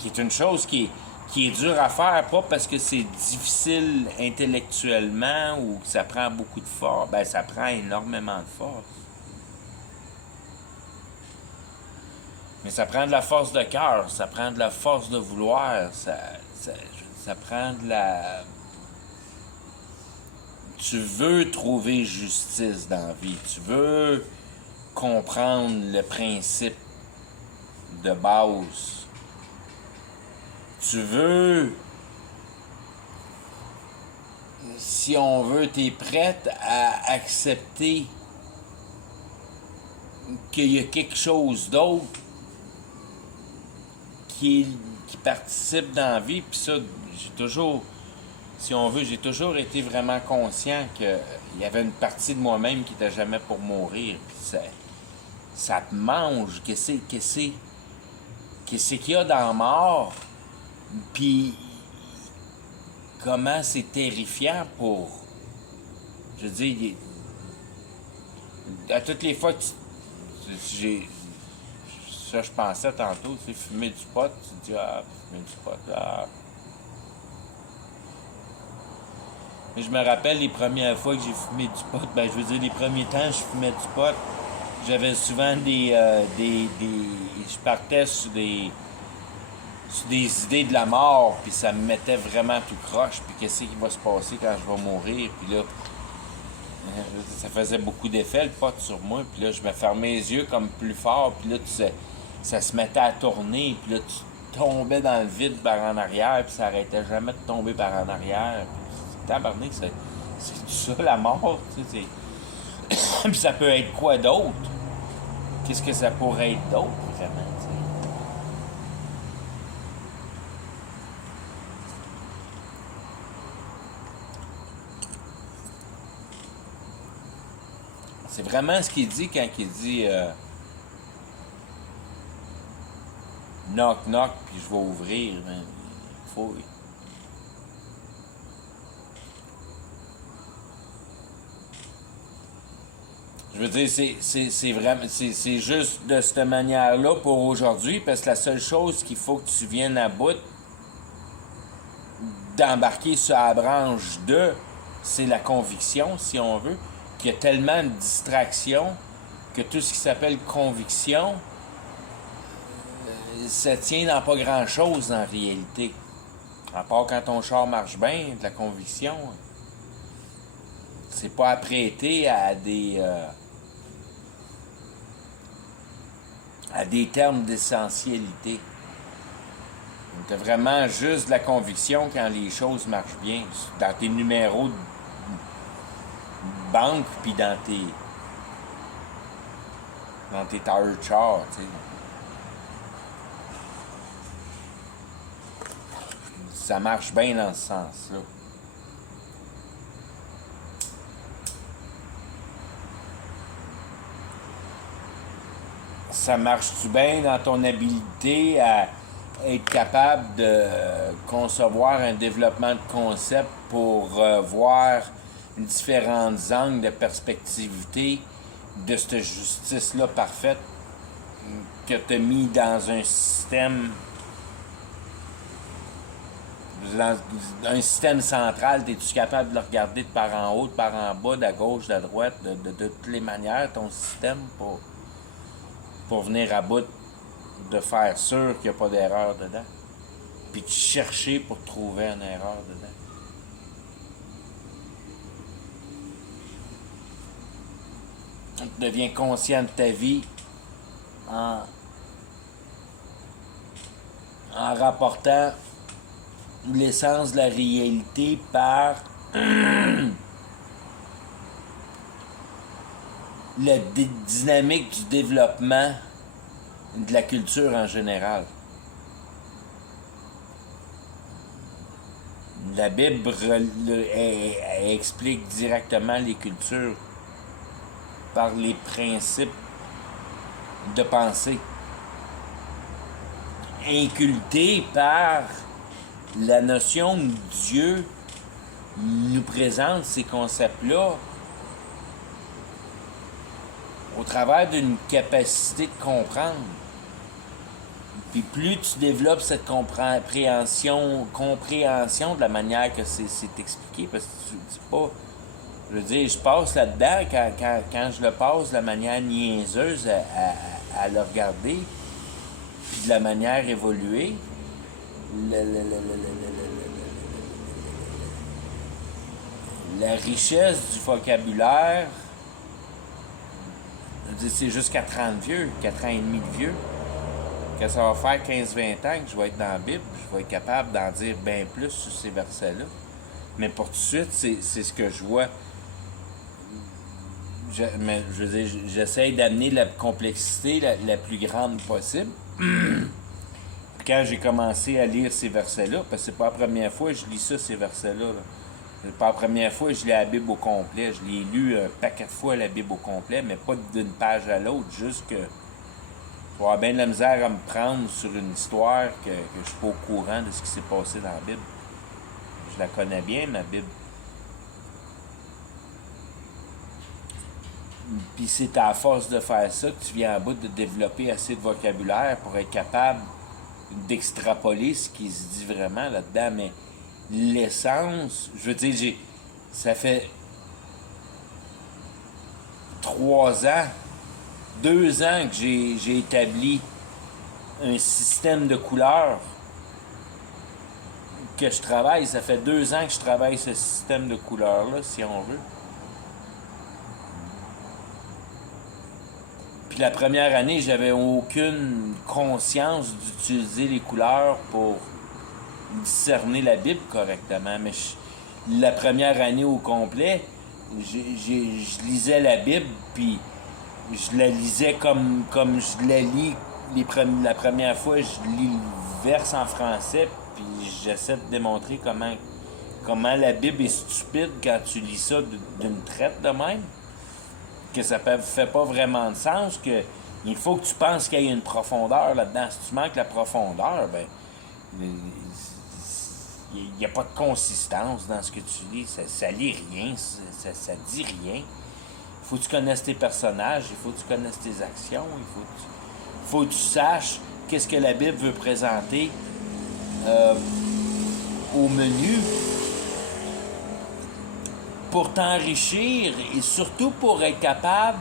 Qui est une chose qui est dure à faire, pas parce que c'est difficile intellectuellement ou que ça prend beaucoup de force. Ben, ça prend énormément de force. Mais ça prend de la force de cœur, ça prend de la force de vouloir, ça prend de la... tu veux trouver justice dans la vie, tu veux comprendre le principe de base, tu veux, si on veut, tu es prête à accepter qu'il y a quelque chose d'autre qui participe dans la vie, puis ça, j'ai toujours, si on veut, j'ai toujours été vraiment conscient qu'il y avait une partie de moi-même qui n'était jamais pour mourir, puis ça te mange, qu'est-ce qu'il y a dans la mort, puis comment c'est terrifiant pour, je veux dire, à toutes les fois que ça je pensais tantôt, tu sais, fumer du pot, tu te dis, fumer du pot, Mais je me rappelle les premières fois que j'ai fumé du pot, je veux dire, les premiers temps, je fumais du pot, j'avais souvent je partais sur des idées de la mort, puis ça me mettait vraiment tout croche, puis qu'est-ce qui va se passer quand je vais mourir, puis là, ça faisait beaucoup d'effet, le pot sur moi, puis là, je me fermais les yeux comme plus fort, puis là, ça se mettait à tourner, puis là, tu tombais dans le vide par en arrière, puis ça arrêtait jamais de tomber par en arrière, puis tabarnak, c'est ça la mort, tu sais, puis ça peut être quoi d'autre? Qu'est-ce que ça pourrait être d'autre, vraiment, tu sais? C'est vraiment ce qu'il dit quand il dit knock knock puis je vais ouvrir. Ben, faut. Je veux dire, c'est vraiment. C'est juste de cette manière-là pour aujourd'hui, parce que la seule chose qu'il faut que tu viennes à bout d'embarquer sur la branche de, c'est la conviction, si on veut, qu'il y a tellement de distractions que tout ce qui s'appelle conviction, ça tient dans pas grand-chose en réalité. À part quand ton char marche bien, de la conviction, c'est pas apprêté à des termes d'essentialité. Tu as vraiment juste de la conviction quand les choses marchent bien. Dans tes numéros de banque, puis dans tes tire charts, tu sais. Ça marche bien dans ce sens-là. Ça marche-tu bien dans ton habileté à être capable de concevoir un développement de concept pour voir différents angles de perspectivité de cette justice-là parfaite que tu as mis dans un système central. Es-tu capable de le regarder de par en haut, de par en bas, de gauche, de droite, de toutes les manières, ton système, pour venir à bout de faire sûr qu'il n'y a pas d'erreur dedans, puis de chercher pour trouver une erreur dedans. Tu deviens conscient de ta vie en rapportant l'essence de la réalité par la dynamique du développement de la culture en général. La Bible elle explique directement les cultures par les principes de pensée, inculqués par la notion que Dieu nous présente ces concepts-là au travers d'une capacité de comprendre. Puis plus tu développes cette compréhension de la manière que c'est expliqué, parce que tu dis pas, je veux dire, je passe là-dedans quand je le passe de la manière niaiseuse à le regarder, puis de la manière évoluée, la richesse du vocabulaire, c'est jusqu'à 30 vieux, 4 ans et demi de vieux. Quand ça va faire 15-20 ans que je vais être dans la Bible, je vais être capable d'en dire bien plus sur ces versets-là. Mais pour tout de suite, c'est ce que je vois. Mais je veux dire, j'essaie d'amener la complexité la plus grande possible. Quand j'ai commencé à lire ces versets-là, parce que c'est pas la première fois que je lis ça, ces versets-là. C'est pas la première fois que je lis la Bible au complet. Je l'ai lu un paquet de fois, la Bible au complet, mais pas d'une page à l'autre, juste que je vais avoir bien de la misère à me prendre sur une histoire que je suis pas au courant de ce qui s'est passé dans la Bible. Je la connais bien, ma Bible. Puis c'est à force de faire ça que tu viens à bout de développer assez de vocabulaire pour être capable d'extrapoler ce qui se dit vraiment là-dedans. Mais l'essence, je veux dire, ça fait 3 ans, 2 ans que j'ai établi un système de couleurs que je travaille. Ça fait 2 ans que je travaille ce système de couleurs-là, si on veut. Puis la première année, j'avais aucune conscience d'utiliser les couleurs pour discerner la Bible correctement. Mais la première année au complet, je lisais la Bible, puis je la lisais comme je la lis la première fois. Je lis le verse en français, puis j'essaie de démontrer comment la Bible est stupide quand tu lis ça d'une traite de même. Que ça fait pas vraiment de sens, que il faut que tu penses qu'il y ait une profondeur là-dedans. Si tu manques la profondeur, ben il n'y a pas de consistance dans ce que tu lis. Ça lit rien, ça dit rien. Il faut que tu connaisses tes personnages, il faut que tu connaisses tes actions, il faut que tu saches qu'est-ce que la Bible veut présenter au menu pour t'enrichir et surtout pour être capable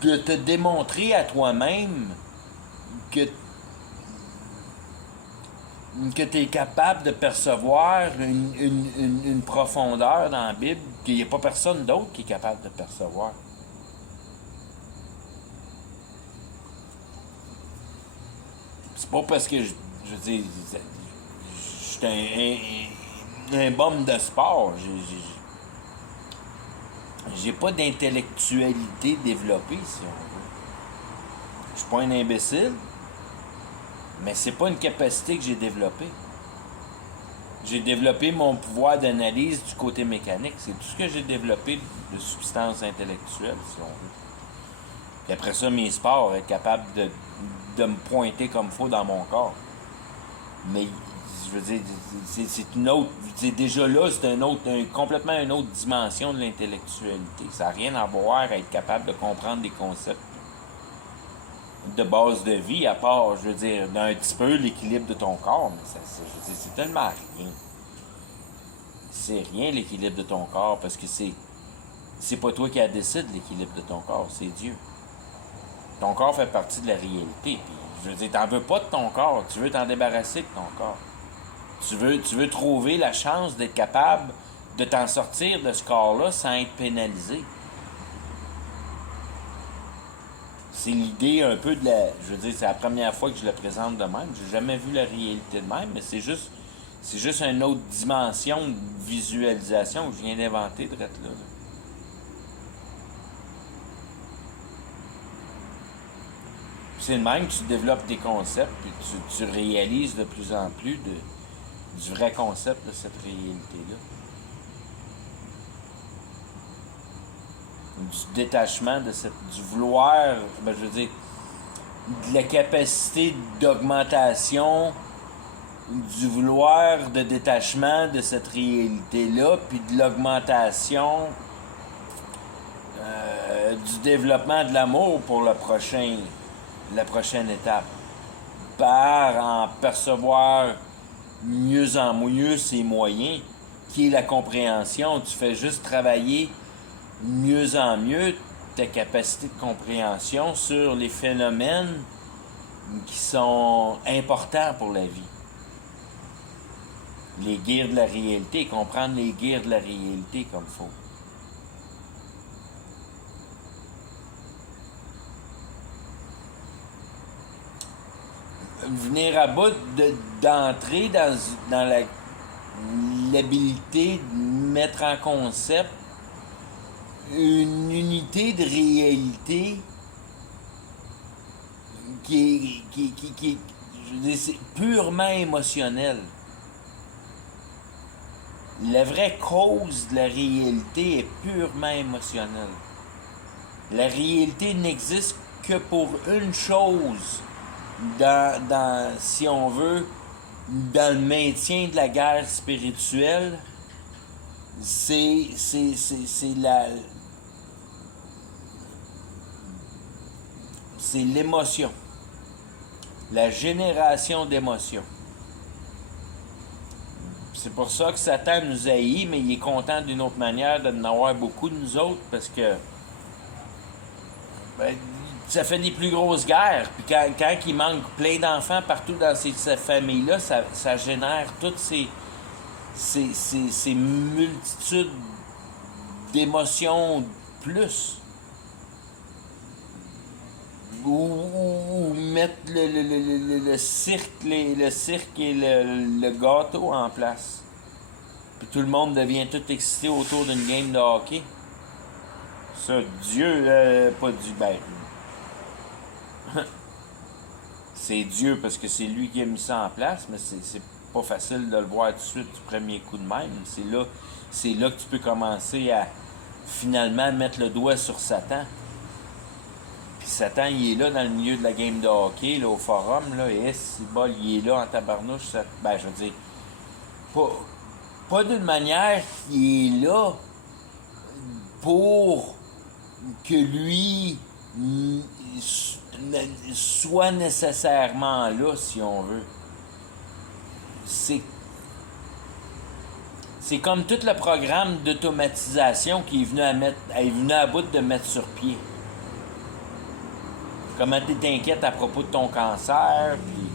de te démontrer à toi-même que tu es capable de percevoir une profondeur dans la Bible qu'il n'y a pas personne d'autre qui est capable de percevoir. C'est pas parce que, je veux dire, je suis un bum de sport. J'ai pas d'intellectualité développée, si on veut. Je suis pas un imbécile, mais c'est pas une capacité que j'ai développée. J'ai développé mon pouvoir d'analyse du côté mécanique. C'est tout ce que j'ai développé de substance intellectuelle, si on veut. Et après ça, mes sports, être capable de me pointer comme il faut dans mon corps. Mais je veux dire, c'est une autre. Déjà là, c'est complètement une autre dimension de l'intellectualité. Ça n'a rien à voir à être capable de comprendre des concepts de base de vie, à part, je veux dire, d'un petit peu l'équilibre de ton corps. Mais c'est tellement rien. C'est rien l'équilibre de ton corps, parce que c'est pas toi qui décide l'équilibre de ton corps, c'est Dieu. Ton corps fait partie de la réalité. Puis, je veux dire, t'en veux pas de ton corps, tu veux t'en débarrasser de ton corps. Tu veux trouver la chance d'être capable de t'en sortir de ce corps-là sans être pénalisé. C'est l'idée un peu de la... Je veux dire, c'est la première fois que je le présente de même. J'ai jamais vu la réalité de même, mais c'est juste une autre dimension de visualisation que je viens d'inventer de être là. C'est le même que tu développes des concepts et tu réalises de plus en plus du vrai concept de cette réalité-là. Du détachement du vouloir, je veux dire, de la capacité d'augmentation, du vouloir de détachement de cette réalité-là, puis de l'augmentation du développement de l'amour pour la prochaine étape. Par en percevoir mieux en mieux ses moyens, qui est la compréhension. Tu fais juste travailler mieux en mieux ta capacité de compréhension sur les phénomènes qui sont importants pour la vie. les guerres de la réalité, comprendre les guerres de la réalité comme il faut. Venir à bout d'entrer dans l'habilité de mettre en concept une unité de réalité qui je veux dire, c'est purement émotionnel. La vraie cause de la réalité est purement émotionnelle. La réalité n'existe que pour une chose si on veut, dans le maintien de la guerre spirituelle, c'est l'émotion. La génération d'émotions. C'est pour ça que Satan nous haït, mais il est content d'une autre manière de nous avoir beaucoup de nous autres, parce que ça fait des plus grosses guerres. Puis quand il manque plein d'enfants partout dans ces familles-là, ça génère toutes ces multitudes d'émotions plus. Ou mettre le cirque et le gâteau en place. Puis tout le monde devient tout excité autour d'une game de hockey. Ça, Dieu, pas du ben. C'est Dieu parce que c'est lui qui a mis ça en place, mais c'est pas facile de le voir tout de suite du premier coup de même. C'est là que tu peux commencer à finalement mettre le doigt sur Satan. Puis Satan, il est là dans le milieu de la game de hockey, là, au forum, là, et il est là en tabarnouche. Ben, je veux dire, pas d'une manière qu'il est là pour que lui soit nécessairement là, si on veut. C'est comme tout le programme d'automatisation qui est venu à bout de mettre sur pied. Comment tu t'inquiètes à propos de ton cancer, puis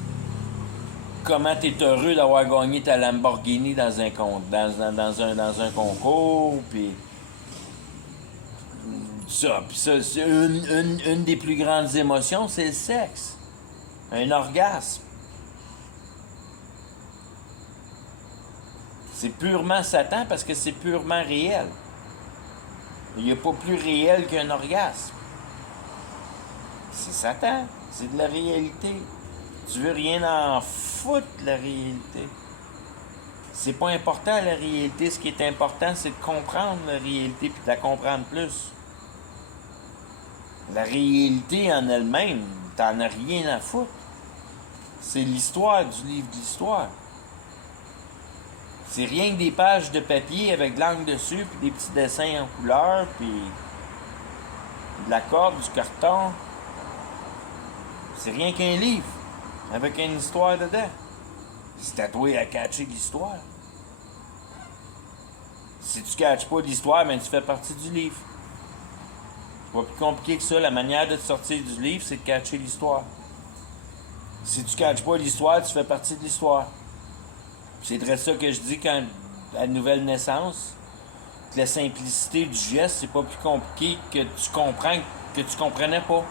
comment tu es heureux d'avoir gagné ta Lamborghini dans un concours, puis ça, c'est une des plus grandes émotions, c'est le sexe. Un orgasme. C'est purement Satan parce que c'est purement réel. Il n'y a pas plus réel qu'un orgasme. C'est Satan, c'est de la réalité. Tu veux rien en foutre de la réalité. C'est pas important la réalité, ce qui est important c'est de comprendre la réalité puis de la comprendre plus. La réalité en elle-même, t'en as rien à foutre. C'est l'histoire du livre de l'histoire. C'est rien que des pages de papier avec de l'encre dessus puis des petits dessins en couleur puis de la corde, du carton. C'est rien qu'un livre, avec une histoire dedans. C'est à toi à catcher l'histoire. Si tu catches pas l'histoire, ben tu fais partie du livre. C'est pas plus compliqué que ça. La manière de te sortir du livre, c'est de catcher l'histoire. Si tu catches pas l'histoire, tu fais partie de l'histoire. C'est très ça que je dis quand à la nouvelle naissance, que la simplicité du geste, c'est pas plus compliqué que tu comprends que tu comprenais pas.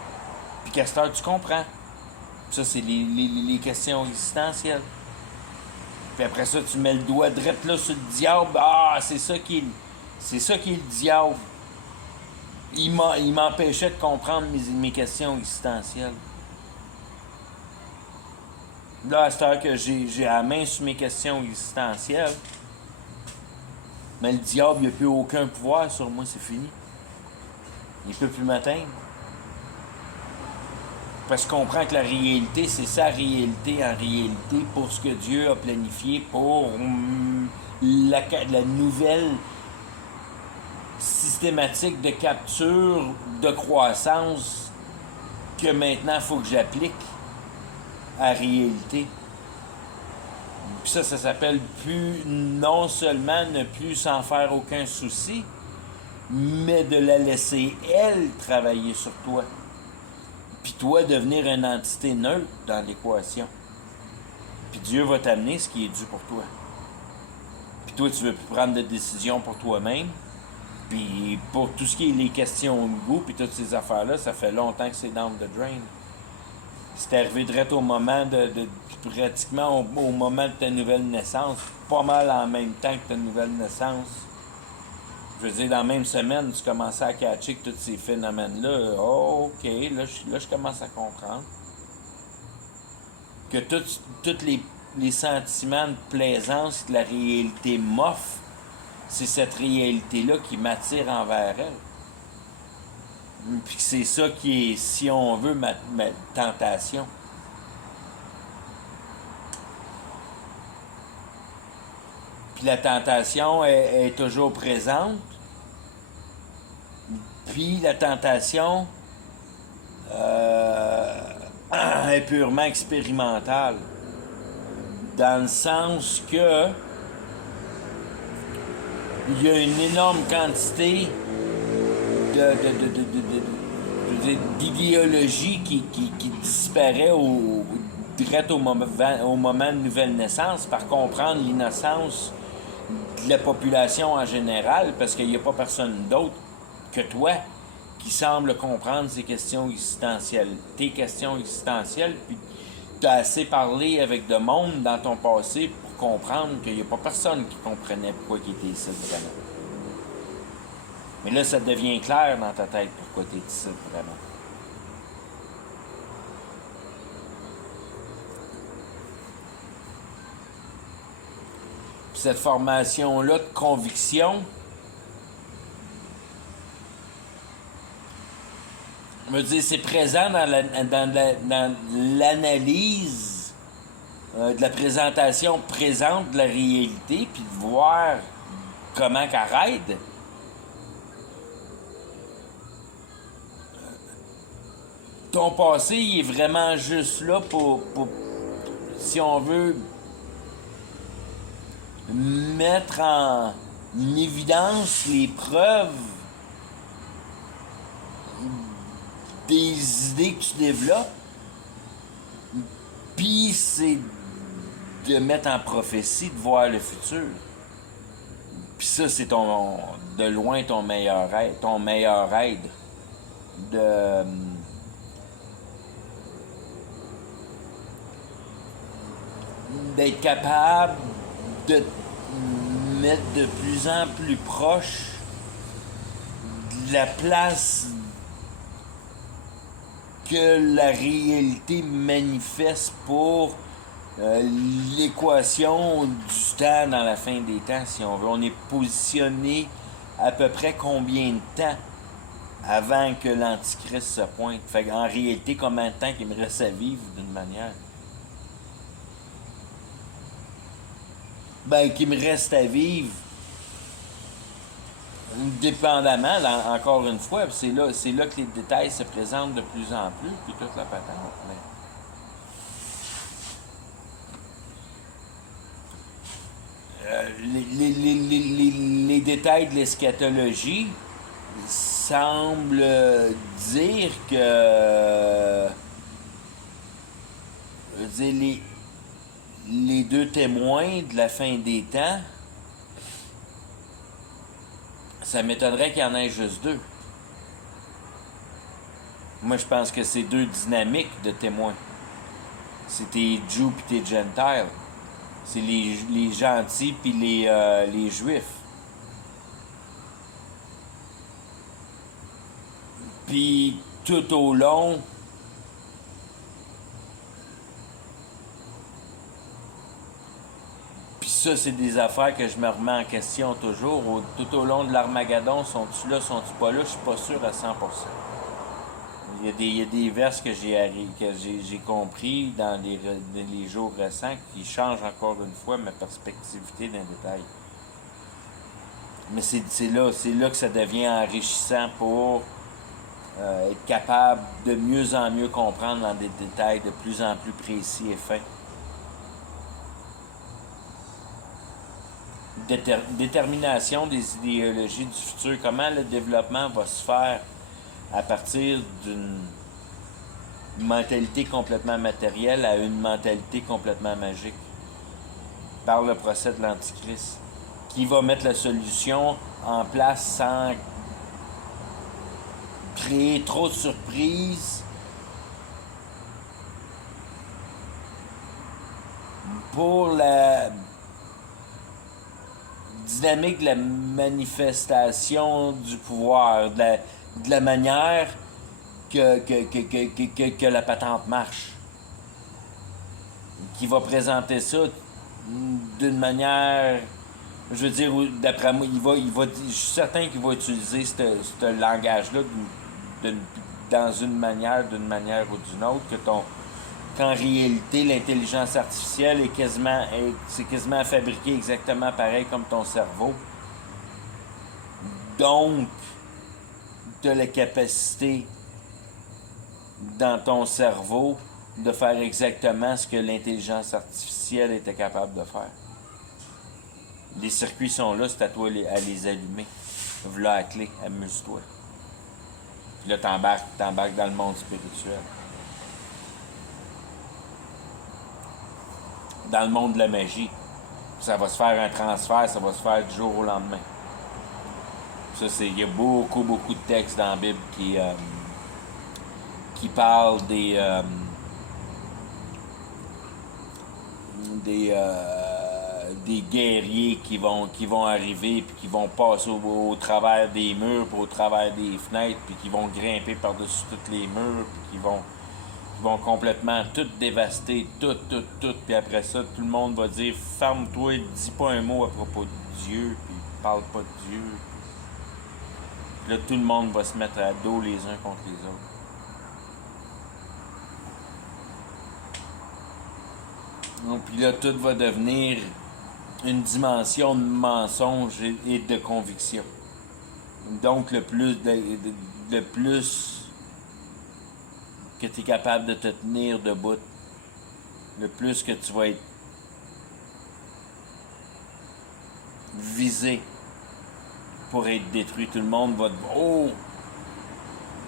Puis qu'à cette heure, tu comprends. Ça, c'est les questions existentielles. Puis après ça, tu mets le doigt direct là sur le diable. Ah, c'est ça qui est le diable. Il m'empêchait de comprendre mes questions existentielles. Là, à cette heure que j'ai la main sur mes questions existentielles, mais le diable, il n'a plus aucun pouvoir sur moi, c'est fini. Il ne peut plus m'atteindre. Parce qu'on comprend que la réalité, c'est sa réalité en réalité pour ce que Dieu a planifié pour la nouvelle systématique de capture, de croissance que maintenant il faut que j'applique à la réalité. Puis ça s'appelle plus non seulement ne plus s'en faire aucun souci, mais de la laisser elle travailler sur toi. Puis toi, devenir une entité neutre dans l'équation. Puis Dieu va t'amener ce qui est dû pour toi. puis toi, tu veux plus prendre de décision pour toi-même. Puis pour tout ce qui est les questions de goût, puis toutes ces affaires-là, ça fait longtemps que c'est down the drain. C'est arrivé direct au moment pratiquement au moment de ta nouvelle naissance, pas mal en même temps que ta nouvelle naissance. Je veux dire, dans la même semaine, tu commençais à catcher que tous ces phénomènes-là, oh, ok, là, je commence à comprendre. Que tous les sentiments de plaisance, de la réalité moffe, c'est cette réalité-là qui m'attire envers elle. Puis c'est ça qui est, si on veut, ma tentation. Puis la tentation est toujours présente. Puis la tentation est purement expérimentale. Dans le sens que il y a une énorme quantité d'idéologie qui disparaît direct au moment de nouvelle naissance, par comprendre l'innocence de la population en général, parce qu'il n'y a pas personne d'autre que toi qui semble comprendre ces questions existentielles. Tes questions existentielles, puis tu as assez parlé avec de monde dans ton passé pour comprendre qu'il n'y a pas personne qui comprenait pourquoi il était ici vraiment. Mais là, ça devient clair dans ta tête pourquoi tu es ici vraiment. Puis cette formation-là de conviction, je veux dire, c'est présent dans l'analyse de la présentation présente de la réalité, puis de voir comment qu'elle aide. Ton passé, il est vraiment juste là pour si on veut, mettre en évidence les preuves des idées que tu développes, puis c'est de mettre en prophétie, de voir le futur. Puis ça, c'est de loin ton meilleur aide d'être capable de te mettre de plus en plus proche de la place que la réalité manifeste pour l'équation du temps dans la fin des temps, si on veut. On est positionné à peu près combien de temps avant que l'Antichrist se pointe? Fait qu'en réalité, combien de temps qu'il me reste à vivre d'une manière? Ben, qu'il me reste à vivre dépendamment, encore une fois, c'est là que les détails se présentent de plus en plus, puis toute la patente. Les détails de l'eschatologie semblent dire que je veux dire, les deux témoins de la fin des temps, ça m'étonnerait qu'il y en ait juste deux. Moi, je pense que c'est deux dynamiques de témoins. C'est tes Jews puis tes Gentiles. C'est les gentils puis les Juifs. Puis tout au long, puis ça, c'est des affaires que je me remets en question toujours. Tout au long de l'Armageddon, sont-tu là, sont-tu pas là? Je suis pas sûr à 100%. Il y a des versets que j'ai compris dans les jours récents qui changent encore une fois ma perspectivité d'un détail. Mais c'est là que ça devient enrichissant pour être capable de mieux en mieux comprendre dans des détails de plus en plus précis et fins. Détermination des idéologies du futur, comment le développement va se faire à partir d'une mentalité complètement matérielle à une mentalité complètement magique par le procès de l'Antichrist. qui va mettre la solution en place sans créer trop de surprises pour la dynamique de la manifestation du pouvoir, de la manière que la patente marche. Qui va présenter ça d'une manière, je veux dire, d'après moi, je suis certain qu'il va utiliser ce langage-là dans d'une manière ou d'une autre, qu'en réalité, l'intelligence artificielle c'est quasiment fabriqué exactement pareil comme ton cerveau. Donc, tu as la capacité dans ton cerveau de faire exactement ce que l'intelligence artificielle était capable de faire. Les circuits sont là, c'est à toi à les allumer. Voilà la clé, amuse-toi. Puis là, t'embarques dans le monde spirituel. Dans le monde de la magie. Ça va se faire un transfert, ça va se faire du jour au lendemain. Ça, il y a beaucoup de textes dans la Bible qui parlent des guerriers qui vont arriver puis qui vont passer au travers des murs puis au travers des fenêtres puis qui vont grimper par-dessus tous les murs puis qui vont complètement tout dévaster, tout puis après ça tout le monde va dire ferme-toi, dis pas un mot à propos de Dieu puis parle pas de Dieu puis là tout le monde va se mettre à dos les uns contre les autres. Donc, puis là, tout va devenir une dimension de mensonge et de conviction. Donc, le plus que tu es capable de te tenir debout, le plus que tu vas être visé pour être détruit. Tout le monde va te dire « Oh!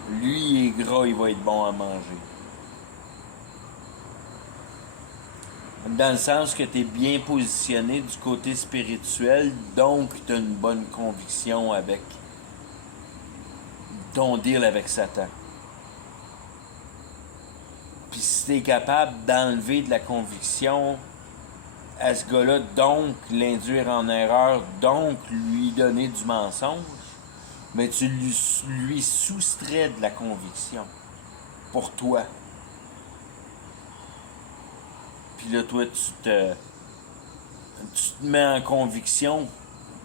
Lui, il est gras, il va être bon à manger. » Dans le sens que tu es bien positionné du côté spirituel, donc tu as une bonne conviction avec ton deal avec Satan. Puis si tu es capable d'enlever de la conviction à ce gars-là, donc l'induire en erreur, donc lui donner du mensonge, mais tu lui soustrais de la conviction pour toi. Puis là, toi, tu te mets en conviction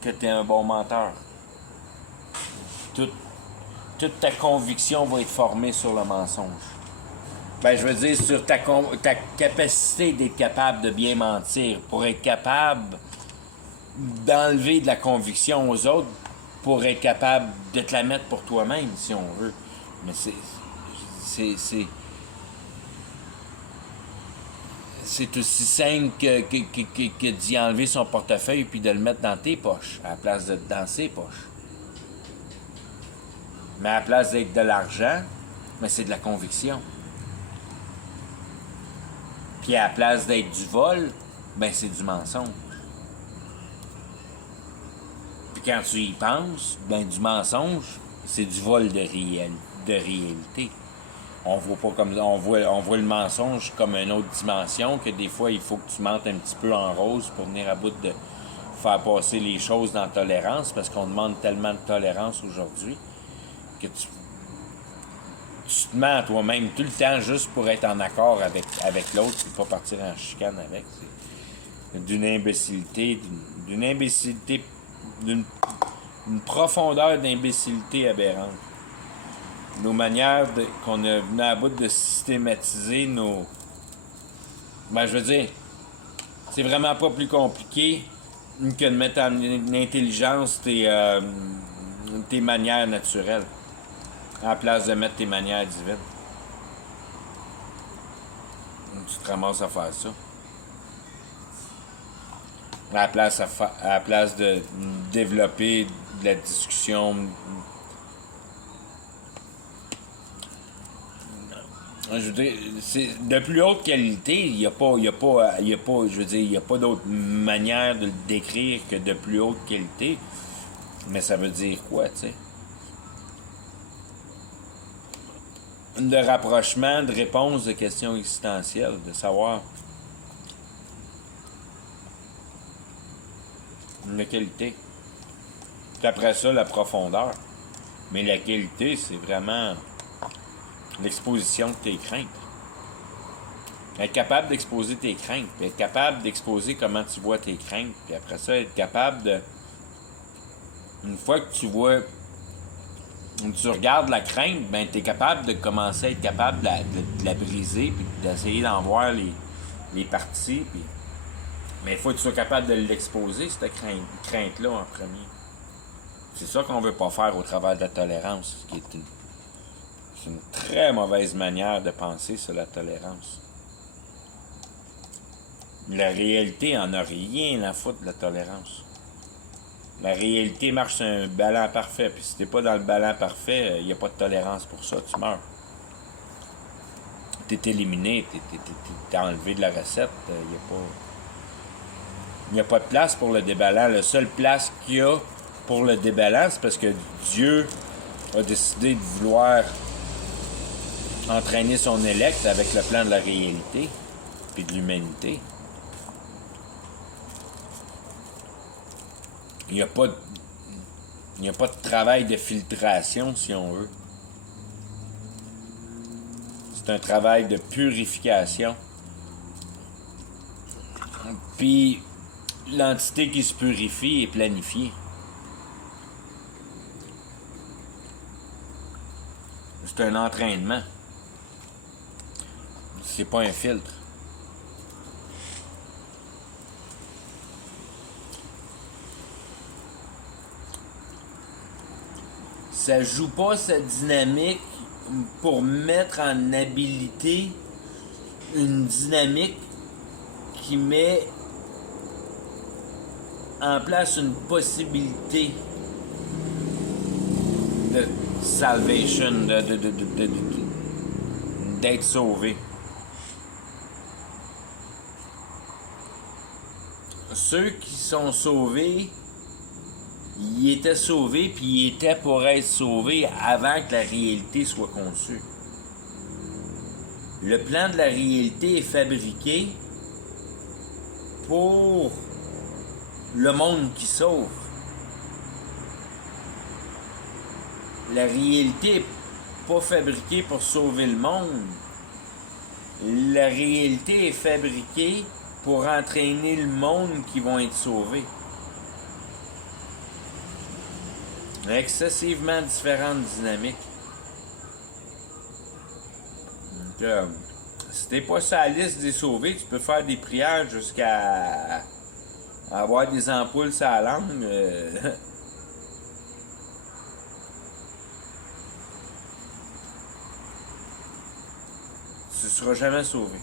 que tu es un bon menteur. Toute ta conviction va être formée sur le mensonge. Ben, je veux dire, sur ta capacité d'être capable de bien mentir, pour être capable d'enlever de la conviction aux autres, pour être capable de te la mettre pour toi-même, si on veut. Mais c'est aussi simple que d'y enlever son portefeuille puis de le mettre dans tes poches, à la place d'être dans ses poches. Mais à la place d'être de l'argent, mais c'est de la conviction. Puis à la place d'être du vol, ben c'est du mensonge. Puis quand tu y penses, ben du mensonge, c'est du vol de réalité. On voit le mensonge comme une autre dimension, que des fois, il faut que tu mentes un petit peu en rose pour venir à bout de faire passer les choses dans la tolérance, parce qu'on demande tellement de tolérance aujourd'hui que tu te mens à toi-même tout le temps juste pour être en accord avec l'autre et pas partir en chicane avec. C'est d'une imbécilité, d'une profondeur d'imbécilité aberrante. Nos manières qu'on a venu à bout de systématiser nos... Ben, je veux dire, c'est vraiment pas plus compliqué que de mettre en intelligence tes manières naturelles, à la place de mettre tes manières divines. Donc, tu te ramasses à faire ça. À la place de développer de la discussion Je veux dire, c'est de plus haute qualité, je veux dire, il n'y a pas d'autre manière de le décrire que de plus haute qualité. Mais ça veut dire quoi, tu sais? De rapprochement, de réponse de questions existentielles, de savoir la qualité. Puis après ça, la profondeur. Mais la qualité, c'est vraiment l'exposition de tes craintes. Être capable d'exposer tes craintes, puis être capable d'exposer comment tu vois tes craintes, puis après ça, être capable de... Une fois que tu regardes la crainte, ben tu es capable de commencer à être capable de la briser, puis d'essayer d'en voir les parties, puis... Mais il faut que tu sois capable de l'exposer, cette crainte-là, en premier. C'est ça qu'on veut pas faire au travers de la tolérance, qui est c'est une très mauvaise manière de penser sur la tolérance. La réalité en a rien à foutre de la tolérance. La réalité marche sur un ballon parfait, puis si t'es pas dans le ballon parfait, il n'y a pas de tolérance pour ça, tu meurs. T'es éliminé, t'es enlevé de la recette, il n'y a pas de place pour le déballant. La seule place qu'il y a pour le déballant, c'est parce que Dieu a décidé de vouloir entraîner son élect avec le plan de la réalité et de l'humanité. Il n'y a pas de travail de filtration, si on veut. C'est un travail de purification. Puis, l'entité qui se purifie est planifiée. C'est un entraînement. C'est pas un filtre. Ça joue pas cette dynamique pour mettre en habilité une dynamique qui met en place une possibilité de salvation, d'être sauvé. Ceux qui sont sauvés, ils étaient sauvés, puis ils étaient pour être sauvés avant que la réalité soit conçue. Le plan de la réalité est fabriqué pour le monde qui sauve. La réalité n'est pas fabriquée pour sauver le monde. La réalité est fabriquée pour entraîner le monde qui vont être sauvés. Excessivement différentes dynamiques. Donc, si t'es pas sur la liste des sauvés, tu peux faire des prières jusqu'à avoir des ampoules sur la langue. Tu ne seras jamais sauvé.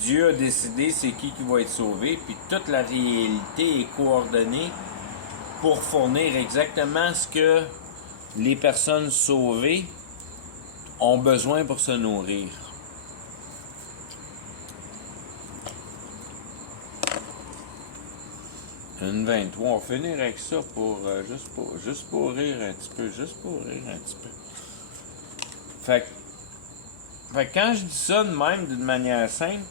Dieu a décidé c'est qui va être sauvé, puis toute la réalité est coordonnée pour fournir exactement ce que les personnes sauvées ont besoin pour se nourrir. Une 23, on va finir avec ça pour juste pour rire un petit peu, Fait que quand je dis ça de même, d'une manière simple,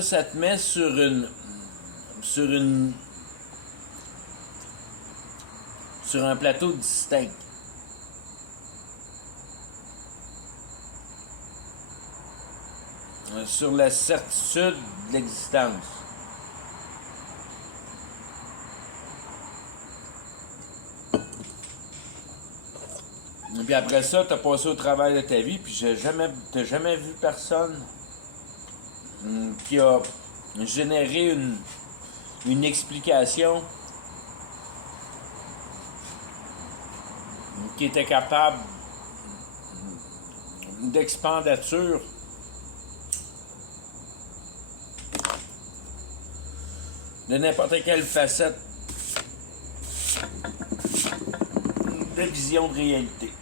ça te met sur un plateau distinct. Sur la certitude de l'existence. Et puis après ça, t'as passé au travail de ta vie, puis t'as jamais vu personne qui a généré une explication qui était capable d'expendature de n'importe quelle facette de vision de réalité.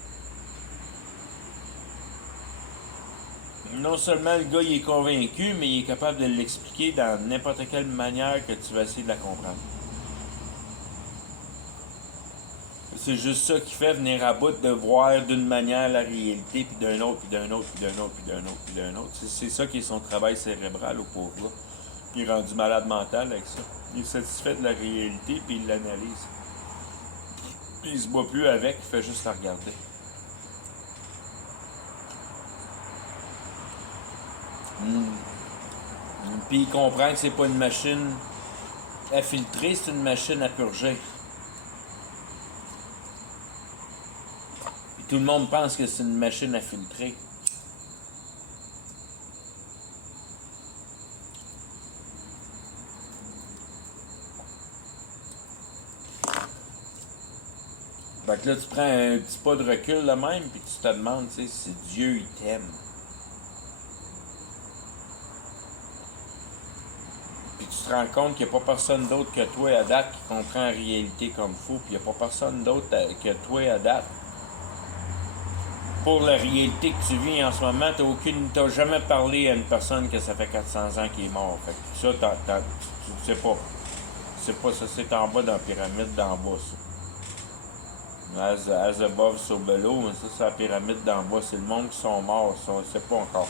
Non seulement le gars il est convaincu, mais il est capable de l'expliquer dans n'importe quelle manière que tu vas essayer de la comprendre. C'est juste ça qui fait venir à bout de voir d'une manière la réalité, puis d'un autre, puis d'un autre, puis d'un autre, puis d'un autre, puis d'un autre. C'est ça qui est son travail cérébral au pauvre gars. Il est rendu malade mental avec ça. Il est satisfait de la réalité, puis il l'analyse. Puis il se bat plus avec, il fait juste la regarder. Puis il comprend que c'est pas une machine à filtrer, c'est une machine à purger. Puis tout le monde pense que c'est une machine à filtrer. Fait que là, tu prends un petit pas de recul là même, puis tu te demandes, tu sais, si Dieu, il t'aime. Puis tu te rends compte qu'il n'y a pas personne d'autre que toi à date qui comprend la réalité comme fou, puis il n'y a pas personne d'autre que toi à date. Pour la réalité que tu vis en ce moment, t'as jamais parlé à une personne que ça fait 400 ans qu'il est mort. Fait que ça, tu sais pas. C'est pas ça, c'est en bas dans la pyramide d'en bas, ça. As above, so below, mais ça, c'est la pyramide d'en bas. C'est le monde qui sont morts, ça, on ne sait pas encore.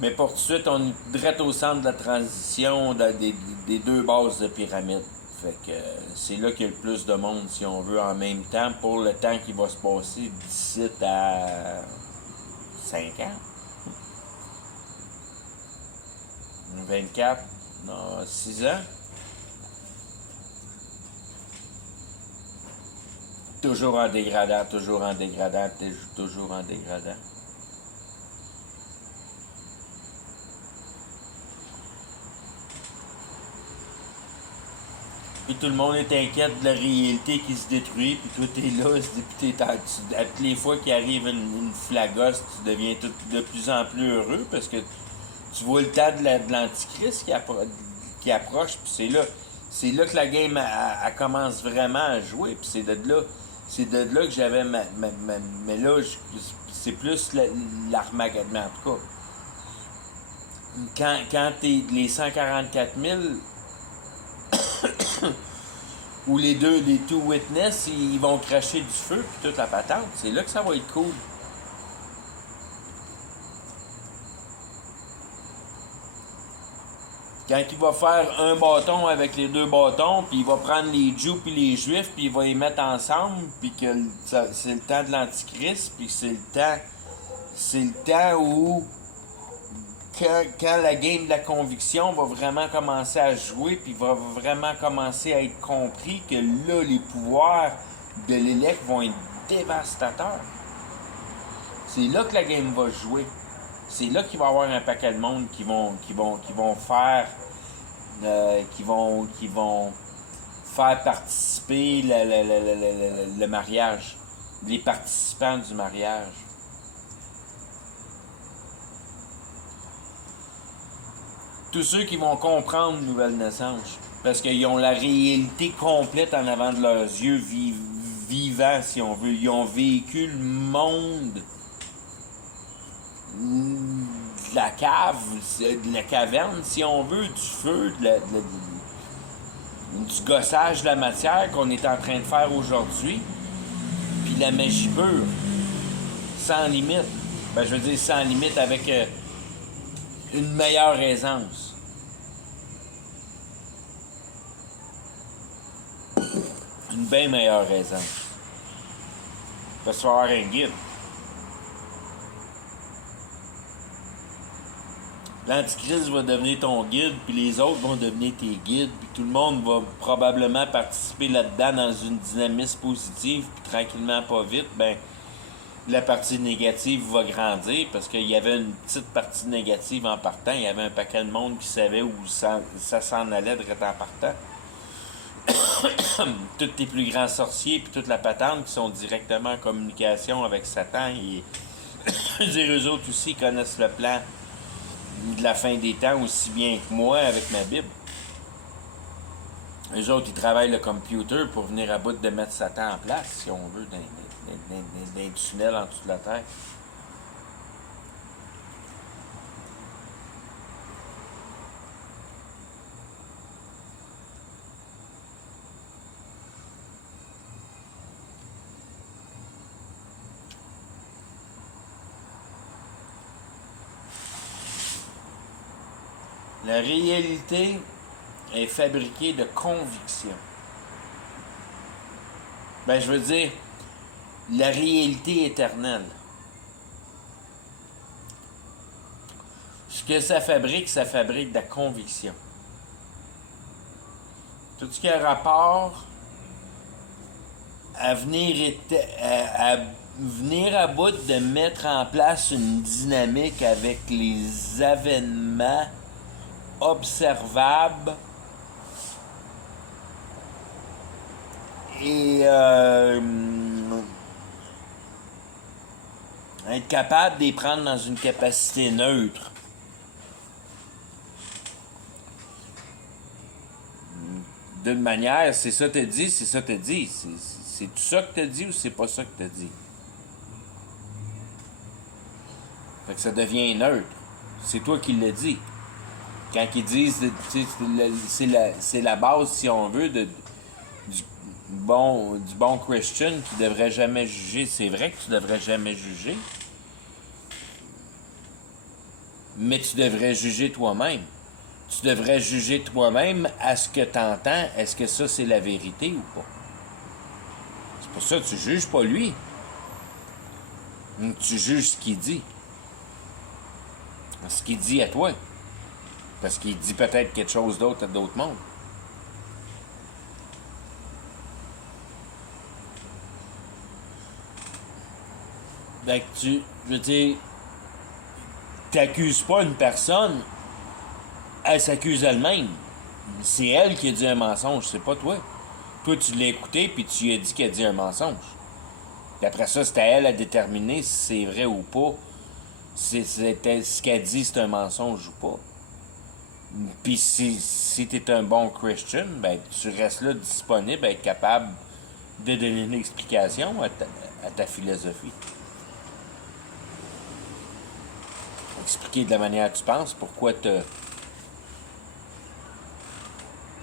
Mais pour tout de suite, on est direct au centre de la transition des deux bases de pyramide. Fait que c'est là qu'il y a le plus de monde, si on veut, en même temps, pour le temps qui va se passer d'ici à 5 ans. 24, non, 6 ans. Toujours en dégradant, toujours en dégradant, toujours en dégradant. Puis tout le monde est inquiète de la réalité qui se détruit, puis toi t'es là, puis à toutes les fois qu'il arrive une flagosse, tu deviens de plus en plus heureux parce que tu vois le temps de l'antichrist qui approche, puis c'est là que la game elle commence vraiment à jouer, puis c'est de là que j'avais mais là c'est plus l'Armageddon en tout cas. Quand t'es les 144 000 ou les two witness, ils vont cracher du feu puis toute la patente. C'est là que ça va être cool. Quand il va faire un bâton avec les deux bâtons, puis il va prendre les Jews puis les Juifs, puis il va les mettre ensemble, puis que c'est le temps de l'Antichrist, puis c'est le temps où quand la game de la conviction va vraiment commencer à jouer, puis va vraiment commencer à être compris que là, les pouvoirs de l'élect vont être dévastateurs. C'est là que la game va jouer. C'est là qu'il va y avoir un paquet de monde qui vont faire participer le mariage, les participants du mariage. Tous ceux qui vont comprendre Nouvelle Naissance, parce qu'ils ont la réalité complète en avant de leurs yeux, vivants si on veut. Ils ont vécu le monde de la cave, de la caverne, si on veut, du feu, du gossage de la matière qu'on est en train de faire aujourd'hui, puis la magie pure, sans limite. Ben, je veux dire sans limite avec une meilleure aisance. Une bien meilleure aisance. Parce qu'il faut avoir un guide. L'Antichrist va devenir ton guide, puis les autres vont devenir tes guides, puis tout le monde va probablement participer là-dedans dans une dynamisme positive, puis tranquillement, pas vite, ben la partie négative va grandir, parce qu'il y avait une petite partie négative en partant, il y avait un paquet de monde qui savait où ça s'en allait direct en partant. tous tes plus grands sorciers puis toute la patente qui sont directement en communication avec Satan. Et je veux dire, eux autres aussi connaissent le plan de la fin des temps aussi bien que moi avec ma Bible. Eux autres, ils travaillent le computer pour venir à bout de mettre Satan en place, si on veut, dans un tunnel en dessous de la terre. La réalité est fabriquée de convictions. Ben, je veux dire, la réalité éternelle. Ce que ça fabrique de la conviction. Tout ce qui a rapport à venir à bout de mettre en place une dynamique avec les événements observables et être capable de les prendre dans une capacité neutre. D'une manière, c'est ça que t'as dit, c'est ça que t'as dit. C'est tout ça que t'as dit ou c'est pas ça que t'as dit? Fait que ça devient neutre. C'est toi qui l'as dit. Quand ils disent, c'est la base, si on veut, du bon Christian qui devrait jamais juger. C'est vrai que tu devrais jamais juger, mais tu devrais juger toi-même. Tu devrais juger toi-même à ce que tu entends. Est-ce que ça, c'est la vérité ou pas? C'est pour ça que tu juges pas lui. Tu juges ce qu'il dit. Ce qu'il dit à toi. Parce qu'il dit peut-être quelque chose d'autre à d'autres mondes. Fait que je veux dire, t'accuses pas une personne, elle s'accuse elle-même. C'est elle qui a dit un mensonge, c'est pas toi. Toi, tu l'as écouté puis tu lui as dit qu'elle a dit un mensonge. Puis après ça, c'est à elle à déterminer si c'est vrai ou pas. Si ce qu'elle dit, c'est un mensonge ou pas. Puis si tu es un bon Christian, ben tu restes là disponible, être capable de donner une explication à ta philosophie. Expliquer de la manière que tu penses pourquoi t'es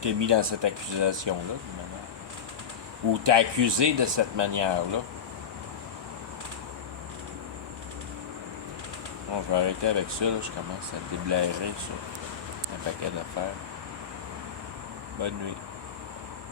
mis dans cette accusation-là, ou t'es accusé de cette manière-là. Bon, je vais arrêter avec ça, là. Je commence à déblairer sur un paquet d'affaires. Bonne nuit.